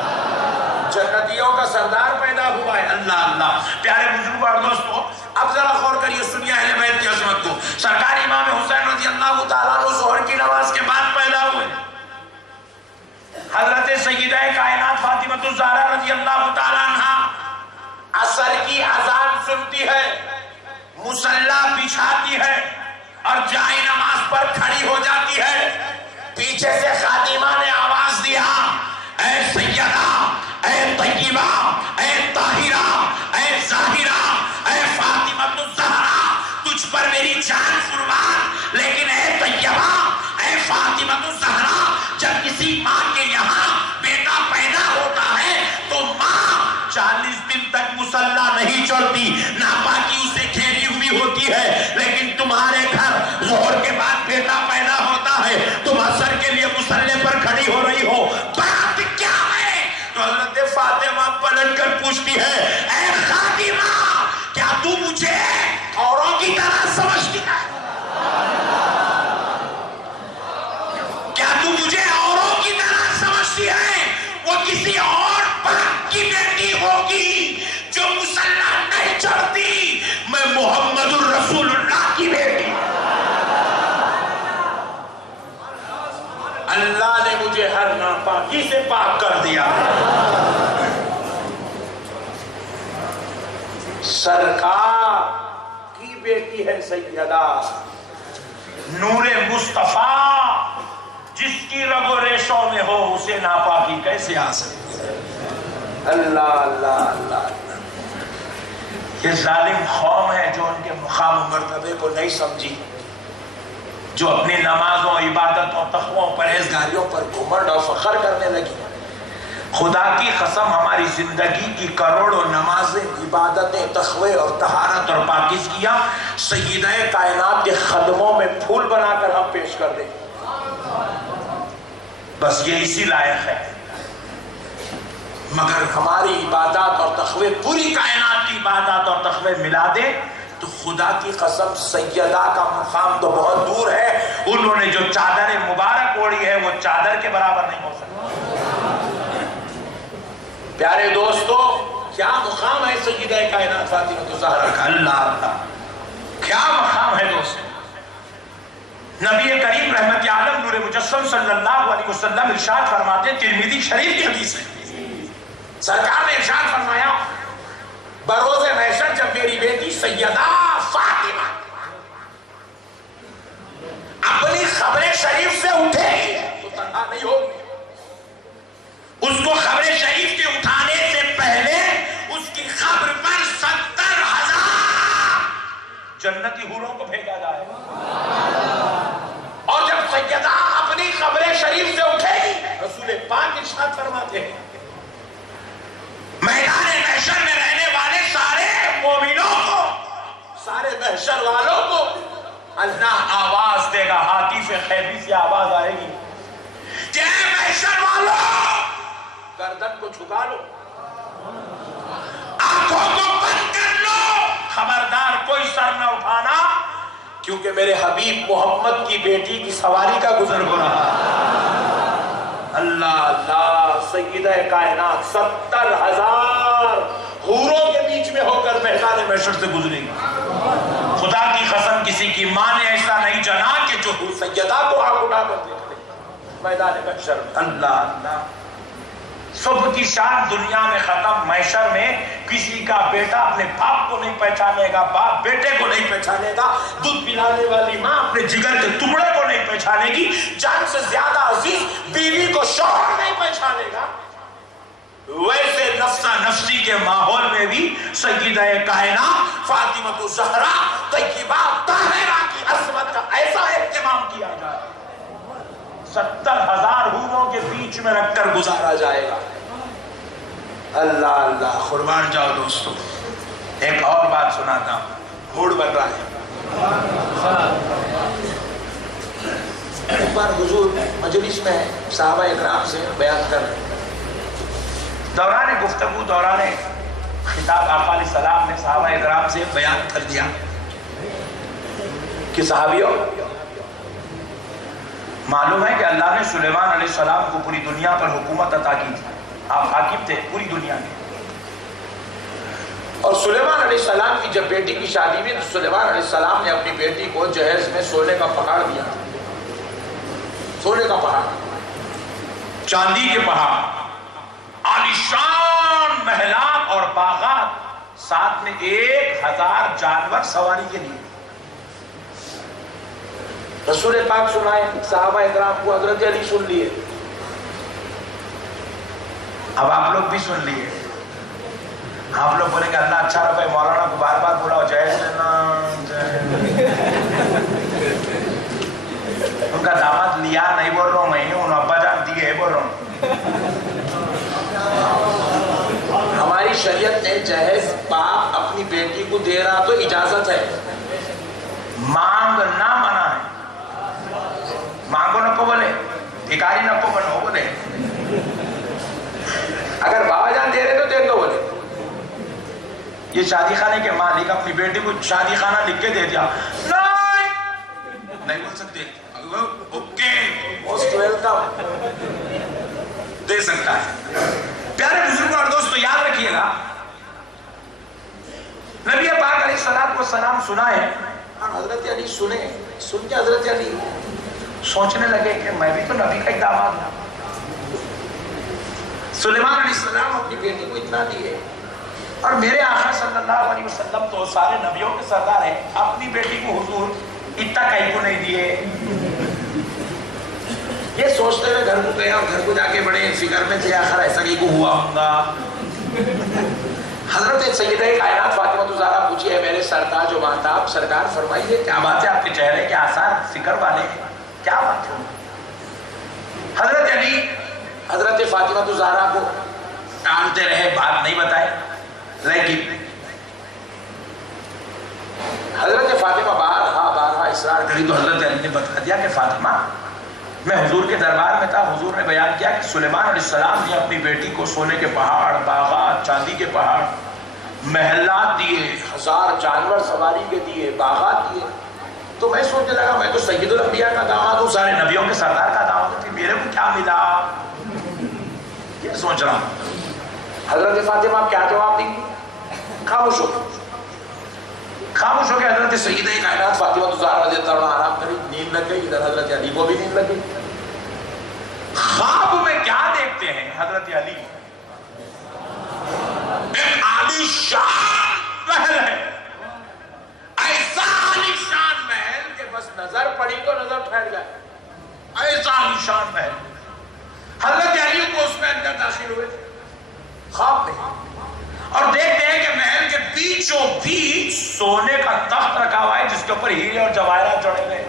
جنتیوں کا سردار پیدا ہوا ہے. اللہ اللہ. پیارے بزرگوں اور دوستوں، اب ذرا غور کریے، سنیے اہل بیت کی عظمت کو. سرکار امام حسین رضی اللہ تعالیٰ عنہ ظہر کی نماز کے بعد پیدا ہوئے. حضرت سیدہ کائنات فاطمہ الزہرا رضی اللہ تعالیٰ عنہ عصر کی اذان سنتی ہے، مصلی بچھاتی ہے اور جائے نماز پر کھڑی ہو جاتی ہے. پیچھے سے خادمہ نے آواز دیا، اے سیدہ، اے طیبہ، اے طاہرہ، اے ظاہرہ، اے فاطمہ الزہرا، تجھ پر میری جان قربان. لیکن اے طیبہ، اے فاطمہ الزہرا، جب کسی ماں کے یہاں بیٹا پیدا ہوتا ہے تو ماں 40 دن تک مصلی نہیں چڑھتی، ناپاکی اسے گھیری ہوئی ہوتی ہے. لیکن تمہارے گھر ظہر کے بعد بیٹا پیدا ہوتا ہے، تم عصر کے لیے مصلی پر کھڑی ہو رہی ہو، بات کیا ہے؟ تو حضرت فاطمہ پلٹ کر پوچھتی ہے، اے خادمہ، کیا تو مجھے اوروں کی طرح سمجھتی ہے؟ کیا تو مجھے اوروں کی طرح سمجھتی ہے؟ وہ کسی اور باپ کی بیٹی ہوگی جو مصلی نہیں چڑھتی، میں محمد الرسول اللہ کی بیٹی. اللہ نے مجھے ہر ناپاکی سے پاک کر دیا. سرکار کی بیٹی ہے سیدہ، نور مصطفیٰ جس کی رگ و ریشوں میں ہو اسے ناپاکی کیسے آ سکتی ہے؟ اللہ اللہ اللہ. یہ ظالم قوم ہے جو ان کے مقام و مرتبے کو نہیں سمجھی، جو اپنی نمازوں، عبادتوں، تقووں، پرہیزگاریوں پر گھمنڈ اور فخر کرنے لگی. خدا کی قسم، ہماری زندگی کی کروڑوں نمازیں، عبادتیں، تقوے اور طہارت اور پاکیزگیاں سیدہ کائنات کے قدموں میں پھول بنا کر ہم پیش کر دیں. بس یہ اسی لائق ہے. مگر ہماری عبادات اور تقوی پوری کائنات کی عبادات اور تقوی ملا دے تو خدا کی قسم سیدہ کا مقام تو بہت دور ہے. انہوں نے جو چادر مبارک اوڑھی ہے وہ چادر کے برابر نہیں ہو سکتی. پیارے دوستو، کیا مقام ہے سیدہ کائنات فاطمہ الزہرا کا. اللہ اللہ، کیا مقام ہے دوستو. نبی کریم رحمت عالم نور مجسم صلی اللہ علیہ وسلم ارشاد فرماتے، ترمذی شریف کی حدیث ہے، سرکار نے ارشاد فرمایا، بروز محشر جب میری بیٹی سیدہ فاطمہ اپنی قبر شریف سے اٹھے گی تو تنہا نہیں ہوگی. اس کو قبر شریف کے اٹھانے سے پہلے اس کی قبر پر 70,000 جنتی حوروں کو بھیجا جائے گا. اور جب سیدہ اپنی قبر شریف سے اٹھے گی رسول پاک ارشاد فرماتے ہیں میدان محشر میں رہنے والے سارے مومنوں کو، سارے محشر والوں کو اللہ آواز دے گا، ہاتف خیبی سے آواز آئے گی کہ اے محشر والوں گردن کو جھکا لو، آنکھوں کو بند کر لو، خبردار کوئی سر نہ اٹھانا، کیونکہ میرے حبیب محمد کی بیٹی کی سواری کا گزر ہو رہا ہے۔ اللہ اللہ، سیدہ کائنات 70,000 حوروں کے بیچ میں ہو کر میدان محشر سے گزرے گی۔ خدا کی قسم کسی کی ماں نے ایسا نہیں جنا کہ جو سیدہ کو آنکھ اٹھا کر دیکھ لے میدان محشر میں۔ اللہ اللہ، صبح کی شام دنیا میں ختم، محشر میں کسی کا بیٹا اپنے باپ کو نہیں پہچانے گا، باپ بیٹے کو نہیں پہچانے گا، دودھ پلانے والی ماں اپنے جگر کے ٹکڑے کو نہیں پہچانے گی، جان سے زیادہ عزیز بیوی کو شوہر نہیں پہچانے گا۔ ویسے نفسا نفسی کے ماحول میں بھی سیدہ کائنات فاطمہ الزہرا طیبہ طاہرہ کی عصمت کا ایسا اہتمام کیا جائے، 70,000 حوروں کے بیچ میں رکھ کر گزارا جائے گا۔ اللہ اللہ، قربان جاؤ دوستو۔ ایک اور بات سناتا ہوں، موڈ بن رہا ہے۔ ایک بار حضور مجلس میں صحابہ اکرام سے بیان کر رہے ہیں، دوران گفتگو دوران خطاب آقا علیہ السلام نے صحابہ اکرام سے بیان کر دیا کہ صحابیوں، معلوم ہے کہ اللہ نے سلیمان علیہ السلام کو پوری دنیا پر حکومت عطا کی تھی، آپ حاکم تھے پوری دنیا میں، اور سلیمان علیہ السلام کی جب بیٹی کی شادی ہوئی تو سلیمان علیہ السلام نے اپنی بیٹی کو جہیز میں سونے کا پہاڑ دیا، سونے کا پہاڑ، چاندی کے پہاڑ، عالیشان محلات اور باغات، ساتھ میں 1,000 جانور سواری کے لیے۔ رسول پاک سنائے صحابہ اکرام کو، حضرت علی سن لیے، اب آپ لوگ بھی سن لیے۔ آپ لوگ بولیں کہ اللہ اچھا رہا، مولانا کو بار بار بولا جہیز لینا، ان کا داماد لیا نہیں بول رہا ہوں میں، ان ابا جان دیے بول رہا ہوں۔ ہماری شریعت میں جہیز باپ اپنی بیٹی کو دے رہا تو اجازت ہے، مانگنا منع ہے، مانگو نکو بولے، بھکاری نکو بنو بولے، اگر بابا جان دے رہے تو دے دو بولے۔ یہ شادی خانے کے مالک اپنی بیٹی کو شادی خانہ لکھ کے دے دیا، نہیں بول سکتے، اوکے موسٹ ویلکم، دے سکتا ہے۔ پیارے بزرگوں اور دوستو یاد رکھیے گا، نبی پاک علیہ السلام سنا ہے، اور حضرت علی سنے، سن کے حضرت علی سوچنے لگے کہ میں بھی تو نبی کا داماد ہوں۔ سلیمان علیہ السلام اپنی بیٹی کو اتنا دیے، اور میرے آقا صلی اللہ علیہ وسلم تو سارے نبیوں کے سردار ہیں، اپنی بیٹی کو حضور اتنا کہیں کو نہیں دیے۔ یہ سوچتے ہوئے گھر کو گئے، اور گھر کو جا کے بڑے فکر میں تھے، آخر ایسا کہیں کو ہوا ہوں گا۔ حضرت سیدہ کائنات فاطمہ الزہرا پوچھی ہے میرے سرتاج و ماہتاب سرکار، فرمائیے کیا بات ہے، آپ کے چہرے کے آثار فکر والے ہیں، کیا بات ہے؟ حضرت علی حضرت فاطمہ الزہرا کو ٹالتے رہے، بات نہیں بتائے، لیکن حضرت فاطمہ بارہا اصرار کری تو حضرت علی نے بتا دیا کہ فاطمہ، میں حضور کے دربار میں تھا، حضور نے بیان کیا کہ سلیمان علیہ السلام نے اپنی بیٹی کو سونے کے پہاڑ، باغات، چاندی کے پہاڑ، محلات دیے، 1000 جانور سواری کے دیے، باغات دیے۔ تو میں سوچنے لگا میں تو سید الانبیاء کا داماد ہوں، سارے نبیوں کے سردار کا داماد ہوں، پھر میرے کو کیا ملا، یہ سوچ رہا ہوں۔ حضرت فاطمہ آپ کیا جواب دیں گی؟ خاموش ہو کے حضرت سیدہ کائنات فاطمہ الزہرا رضی اللہ عنہا آرام کری، نیند لگ گئی، ادھر حضرت علی کو بھی نیند لگ گئی۔ خواب میں کیا دیکھتے ہیں حضرت علی؟ ایک عالی شان محل ہے، ایسا عالی شان محل کہ بس نظر پڑی تو نظر ٹھہر جائے، ایسا عالی شان محل۔ حضرت علی کو اس میں اندر داخل ہوئے خواب میں، اور دیکھتے ہیں کہ محل کے بیچوں بیچ سونے کا تخت رکھا ہوا ہے جس کے اوپر ہیرے اور جواہرات جڑے ہوئے۔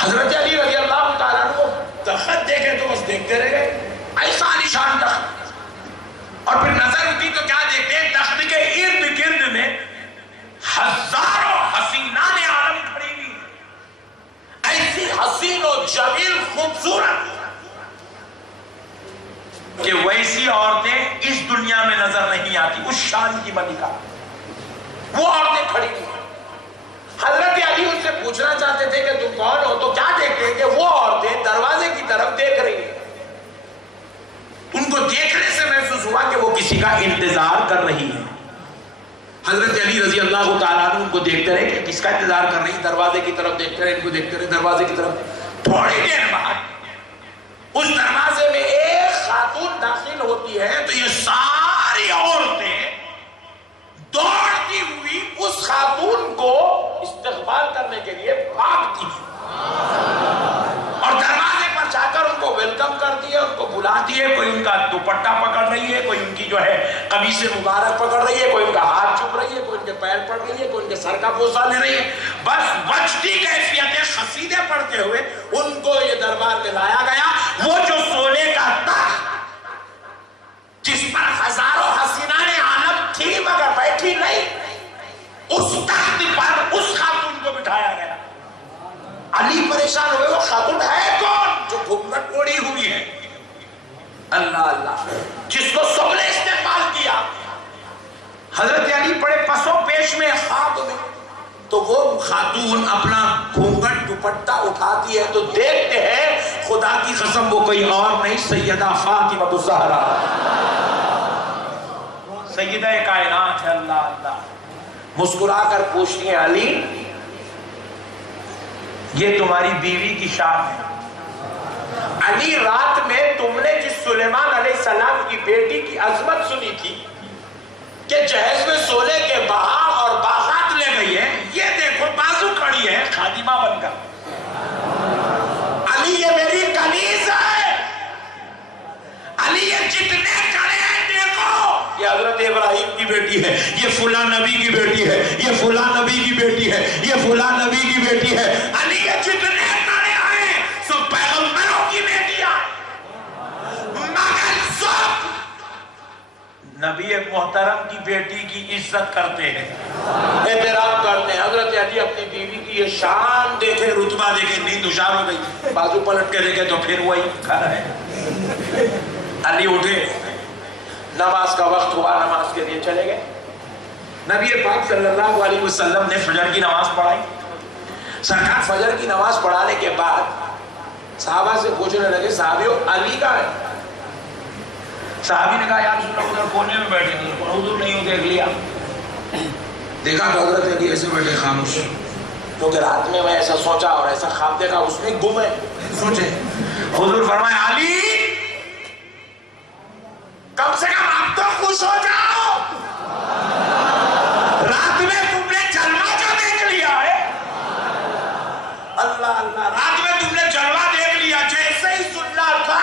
حضرت علی رضی اللہ تعالیٰ عنہ تخت دیکھے تو بس دیکھتے رہ گئے، ایسا عالیشان تخت. اور پھر نظر اٹھی تو کیا دیکھتے ہیں؟ تخت کے ارد گرد میں ہزاروں حسینان عالم کھڑی ہوئی، ایسی حسین و جمیل خوبصورت کہ ویسی عورتیں اس دنیا میں نظر نہیں آتی، اس شان کی ملکہ وہ عورتیں کھڑی ہوئی. حضرت علی ان سے پوچھنا چاہتے تھے کہ تم کون ہو؟ تو کیا دیکھتے ہیں کہ وہ عورتیں دروازے کی طرف دیکھ رہی ہیں. ان کو دیکھنے سے محسوس ہوا کہ وہ کسی کا انتظار کر رہی ہیں. حضرت علی رضی اللہ تعالیٰ عنہ ان کو دیکھتے رہے کہ کس کا انتظار کر رہی ہیں، دروازے کی طرف دیکھتے رہے، ان کو دیکھتے رہے دروازے کی طرف. تھوڑی دیر بعد اس دروازے میں ایک خاتون داخل ہوتی ہے تو یہ ساری عورتیں دوڑتی ہوئی اس خاتون کو استقبال کرنے کے لیے بھاگتی ہیں اور دروازے پر جا کر ان کو ویلکم کرتی ہے، ان کو بلاتی ہے. کوئی ان کا دوپٹہ پکڑ رہی ہے، کوئی ان کی جو ہے قمیص مبارک پکڑ رہی ہے، کوئی ان کا ہاتھ چوم رہی ہے، کوئی ان کے پیر پڑ رہی ہے، کوئی ان کے سر کا بوسہ لے رہی ہے. بس بجتی کیفیت قصیدے پڑھتے ہوئے ان کو یہ دربار میں لایا گیا. وہ جو سونے کا تخت جس پر ہزاروں حسینان عالم تھی مگر بیٹھی نہیں، اس تخت پر اس خاتون کو بٹھایا گیا. علی پریشان ہوئے، وہ خاتون ہے کون جو گھونگھٹ اوڑھی ہوئی ہے؟ اللہ اللہ، جس کو سب نے استقبال کیا. حضرت علی بڑے پسو پیش میں خواب میں، تو وہ خاتون اپنا گھونگھٹ دوپٹہ اٹھاتی ہے تو دیکھتے ہیں خدا کی قسم وہ کوئی اور نہیں، سیدہ فاطمہ الزہرا، سیدہ کائنات ہے. اللہ اللہ. مسکرا کر پوچھتی ہیں علی یہ تمہاری بیوی کی شان ہے. علی رات میں تم نے جس سلیمان علیہ السلام کی بیٹی کی عظمت سنی تھی کہ جہیز میں سونے کے بہار اور باغات لے گئی ہے، یہ دیکھو بازو کھڑی ہے خادمہ بن کر. علی یہ میری کنیز ہے. علی یہ جتنے کھڑے ہیں دیکھو، یہ حضرت ابراہیم کی بیٹی ہے، یہ فلاں نبی کی بیٹی ہے، یہ فلاں نبی کی بیٹی ہے، یہ فلاں نبی کی بیٹی ہے. علی یہ جتنے کھڑے ہیں سب پیغمبروں کی بیٹیاں، مگر سب نبی محترم کی بیٹی کی عزت کرتے ہیں، احترام کرتے ہیں. حضرت علی اپنی بیوی کی یہ شان دیکھے، رتبہ دیکھے، نیند ہشار ہو گئی، بازو پلٹ کے دیکھے تو پھر وہی کھڑا ہے. علی اٹھے، نماز کا وقت ہوا، نماز کے لیے چلے گئے. نبی پاک صلی اللہ علیہ وسلم نے فجر کی نماز پڑھائی. سرکار فجر کی نماز پڑھانے کے بعد صحابہ سے پوچھنے لگے صحابیوں علی کا ہے؟ صحابی نے کہا یا رسول اللہ ادھر کونے میں بیٹھے ہیں. حضور نہیں ہو، دیکھ لیا، دیکھا تو حضرت علی ایسے بیٹھے خاموش، کیونکہ رات میں ایسا سوچا اور ایسا خواب دیکھا، اس میں گم ہے. سوچے حضور فرمائے علی کم سے کم اب تو خوش ہو جاؤ، رات میں تم نے جلوہ جو دیکھ لیا ہے. اللہ اللہ، رات میں تم نے جلوہ دیکھ لیا، جیسے ہی سننا تھا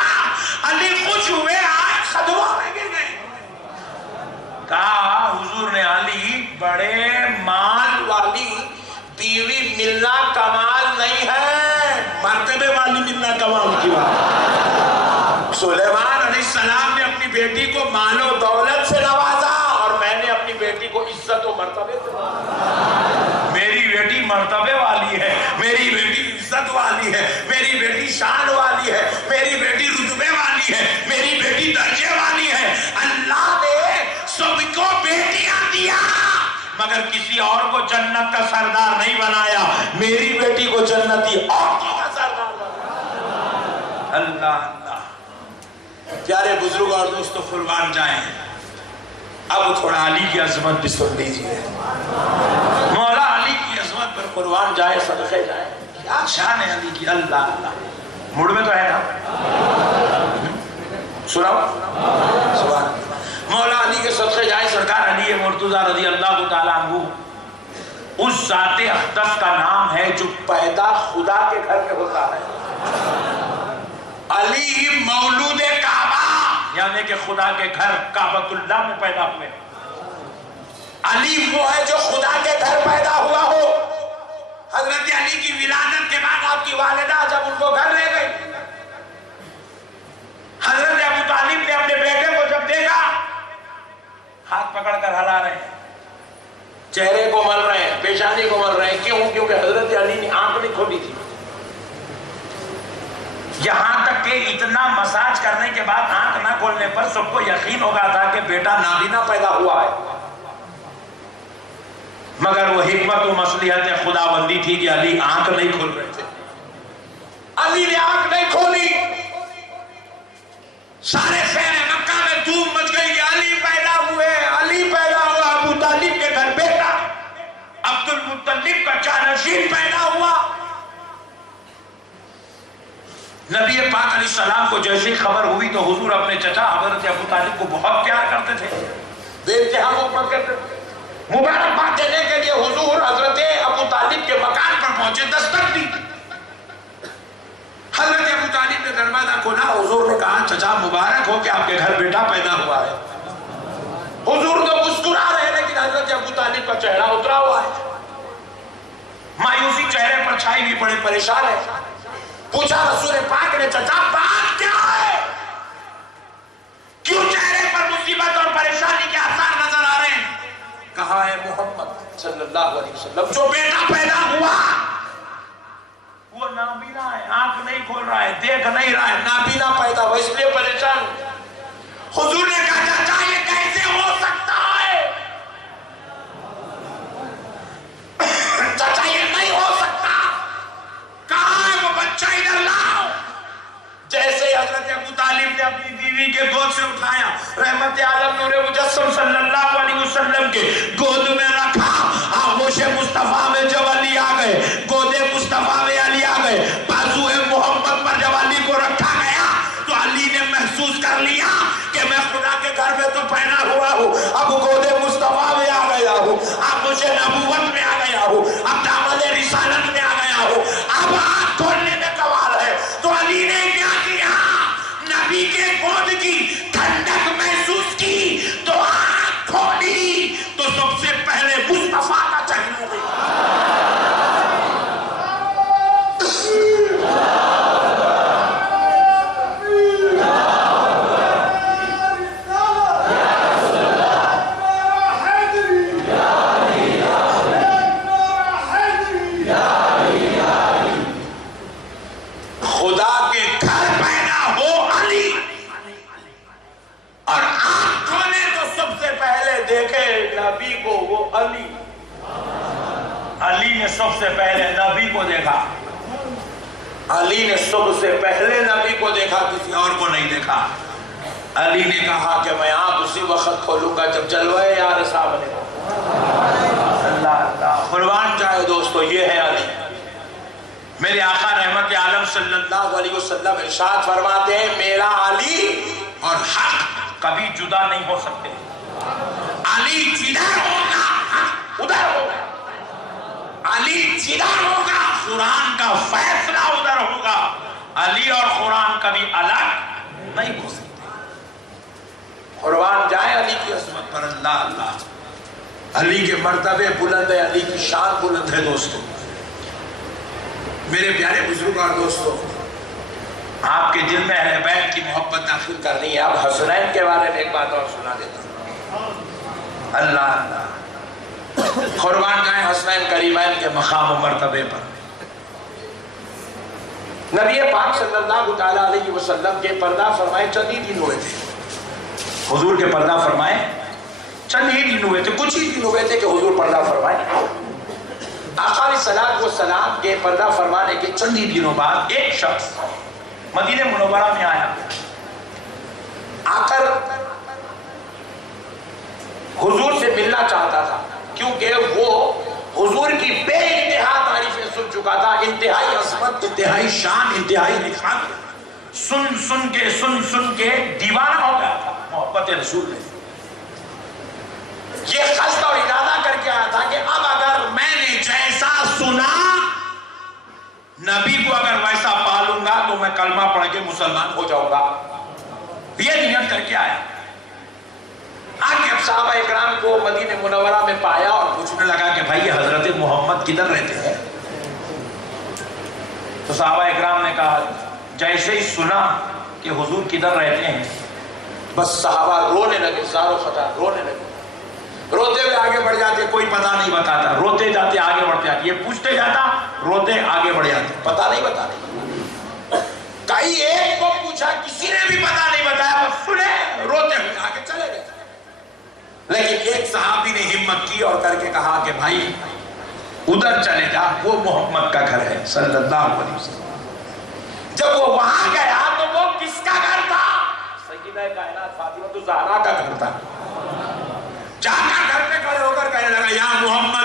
علی خوش ہوئے، آج خدوہ میں گر گئے. کہا حضور نے علی بڑے مال والی بیوی ملنا کمال نہیں ہے، مرتبے والی ملنا کمال کی بات. سلیمان علیہ السلام نے اپنی بیٹی کو مال و دولت سے نوازا اور میں نے اپنی بیٹی کو عزت و مرتبے سے نوازا. میری بیٹی مرتبے والی ہے، میری بیٹی عزت والی ہے، میری بیٹی شان والی ہے، میری بیٹی رتبے والی ہے، میری بیٹی درجے والی ہے. اللہ نے سب کو بیٹیاں دیا مگر کسی اور کو جنت کا سردار نہیں بنایا. میری بیٹی کو جنتی عورتوں کا سردار بنایا. اللہ اللہ. پیارے بزرگ اور دوستو قربان جائیں، اب تھوڑا علی کی عظمت بھی سن لیجیے. مولا علی کی عظمت پر قربان جائیں، صدقے جائیں. کیا شان ہے علی کی. اللہ اللہ. موڈ میں تو ہے نا، سناؤ سبحان. مولا علی کے صدقے جائیں. سرکار علی مرتضیٰ رضی اللہ تعالیٰ عنہ اس ذات اقدس کا نام ہے جو پیدا خدا کے گھر میں ہوتا ہے. علی مولود کعبہ، یعنی کہ خدا کے گھر کعبۃ اللہ میں پیدا ہوئے. علی وہ ہے جو خدا کے گھر پیدا ہوا ہو. حضرت علی کی ولادت کے بعد آپ کی والدہ جب ان کو گھر لے گئی چہرے کو مل رہے ہیں، پیشانی کو مل رہے ہیں. کیوں؟ کیونکہ حضرت علی نے آنکھ نہیں کھولی تھی. یہاں تک کہ اتنا مساج کرنے کے بعد آنکھ نہ کھولنے پر سب کو یقین ہو گیا تھا کہ بیٹا نابینا پیدا ہوا ہے. مگر وہ حکمت و مصلحت خداوندی تھی کہ علی آنکھ نہیں کھول رہے تھے. علی نے آنکھ نہیں کھولی. سارے شہر مکہ میں دھوم مچ گئی کہ علی پیدا ہوئے، علی پیدا ہوا. ابو طالب کے گھر بیٹا عبد المطلب کا جانشین پیدا ہوا. نبی پاک علیہ السلام کو جیسی خبر ہوئی تو حضور اپنے چچا حضرت ابو طالب کو بہت پیار کرتے تھے، بے انتہا محبت کرتے تھے. مبارکباد دینے کے لیے حضور حضرت ابو طالب کے مکان پر پہنچے، دستک دی. حضرت ابو طالب نے دروازہ کھولا. حضور نے کہا چچا مبارک ہو کہ آپ کے گھر بیٹا پیدا ہوا ہے. حضور تو مسکرا رہے لیکن حضرت ابو طالب کا چہرہ اترا ہوا ہے، مایوسی چہرے پر چھائی ہوئی، بڑے پریشان ہے. پوچھا رسول پاک نے چچا بات کیا ہے؟ کیوں چہرے پر مصیبت اور پریشانی کے آثار نظر آ رہے ہیں؟ کہا ہے محمد صلی اللہ علیہ وسلم جو بیٹا پیدا ہوا وہ نابینا ہے، آنکھ نہیں کھول رہا ہے، دیکھ نہیں رہا ہے، نابینا پیدا ہوا اس لیے پریشان. حضور نے کہا چچا یہ کیسے ہو سکتا ہے؟ چچا یہ نہیں ہو سکتا. کہاں ہے وہ بچہ؟ ادھر لاؤ. جیسے حضرت ابو طالب نے اپنی بیوی کے گود سے اٹھایا، رحمت عالم نور مجسم صلی اللہ علیہ وسلم کے گود میں رکھا. آغوش مصطفیٰ میں جب علی آ گئے، گود مصطفیٰ میں علی آ گئے، بازو محمد پر جب علی کو رکھا گیا تو علی نے محسوس کر لیا کہ میں خدا کے گھر میں تو پیدا ہوا ہوں، اب گود مصطفیٰ میں آ گیا ہوں، اب مجھے نبوت میں آ گیا ہوں، اب دامن رسالت میں آ گیا ہوں، اب آنکھ کھولنے میں کمال ہے. تو علی نے کیا کیا؟ نبی کے گود کی ٹھنڈک محسوس کی تو آنکھ کھولی تو سب سے پہلے مصطفیٰ کا چہرہ دیکھا. علی نے سب سے پہلے نبی کو دیکھا. علی نے سب سے پہلے نبی کو دیکھا، کسی اور کو نہیں دیکھا. علی نے کہا کہ میں آنکھ اسی وقت کھولوں گا جب جلوہ یار سامنے ہو. اللہ اللہ قربان جائے دوستو، یہ ہے علی. میرے آقا رحمت عالم صلی اللہ علیہ وسلم ارشاد فرماتے ہیں میرا علی اور حق کبھی جدا نہیں ہو سکتے. علی جدھر ہوگا حق ادھر ہوگا، علی جدھر ہوگا قرآن کا فیصلہ ادھر ہوگا. علی اور قرآن کبھی الگ نہیں ہو سکتے. قربان جائے علی کی عظمت پر. اللہ اللہ علی کے مرتبے بلند ہے، علی کی شان بلند ہے. دوستو میرے پیارے بزرگ اور دوستو، آپ کے دل میں اہل بیت کی محبت داخل کرنی ہے. اب حسنین کے بارے میں ایک بات اور سنا دیتا ہوں. اللہ اللہ قربان جائیں حسنین کریمین کے مقام و مرتبے پر. نبی پاک صلی اللہ تعالیٰ علیہ وسلم کے پردہ فرمائے چند ہی دن ہوئے تھے. حضور کے پردہ فرمائے چند ہی دن ہوئے تھے، کچھ ہی دن ہوئے تھے کہ حضور پردہ فرمائے. آقا علیہ السلام کے پردہ فرمانے کے چند ہی دنوں بعد ایک شخص مدینہ منورہ میں آیا. آ کر حضور سے ملنا چاہتا تھا کیونکہ وہ حضور کی بے انتہا تعریفیں سن چکا تھا. انتہائی عظمت، انتہائی شان، انتہائی رفعت سن کے دیوانہ ہو گیا تھا محبت رسول میں. یہ قصد اور ارادہ کر کے آیا تھا کہ اب اگر میں نے جیسا سنا نبی کو اگر ویسا پالوں گا تو میں کلمہ پڑھ کے مسلمان ہو جاؤں گا. یہ نیت کر کے آیا. آگے اب صحابہ اکرام کو مدینہ منورہ میں پایا اور پوچھنے لگا کہ بھائی حضرت محمد کدھر رہتے ہیں؟ تو صحابہ اکرام نے کہا جیسے ہی سنا کہ حضور کدھر رہتے ہیں بس صحابہ رونے لگے، زار و فتح رونے لگے. روتے ہوئے آگے بڑھ جاتے, کوئی پتہ نہیں بتاتا, روتے جاتے آگے بڑھتے جاتے, یہ پوچھتے جاتا, روتے آگے بڑھ جاتے, پتہ نہیں بتاتے. کئی ایک کو پوچھا, کسی نے بھی پتہ نہیں بتایا, بس سنے, روتے ہوئے آگے چلے گئے. لیکن ایک صحابی نے ہمت کی اور کر کے کہا کہ بھائی ادھر چلے جا, وہ محمد کا گھر ہے صلی اللہ علیہ وسلم. جب وہ وہاں گیا تو وہ کس کا گھر تھا؟ سیدہ کائنات فاطمہ الزہرا کا گھر تھا. جا کر گھر پہ کھڑے ہو کر کہنے لگا, یا محمد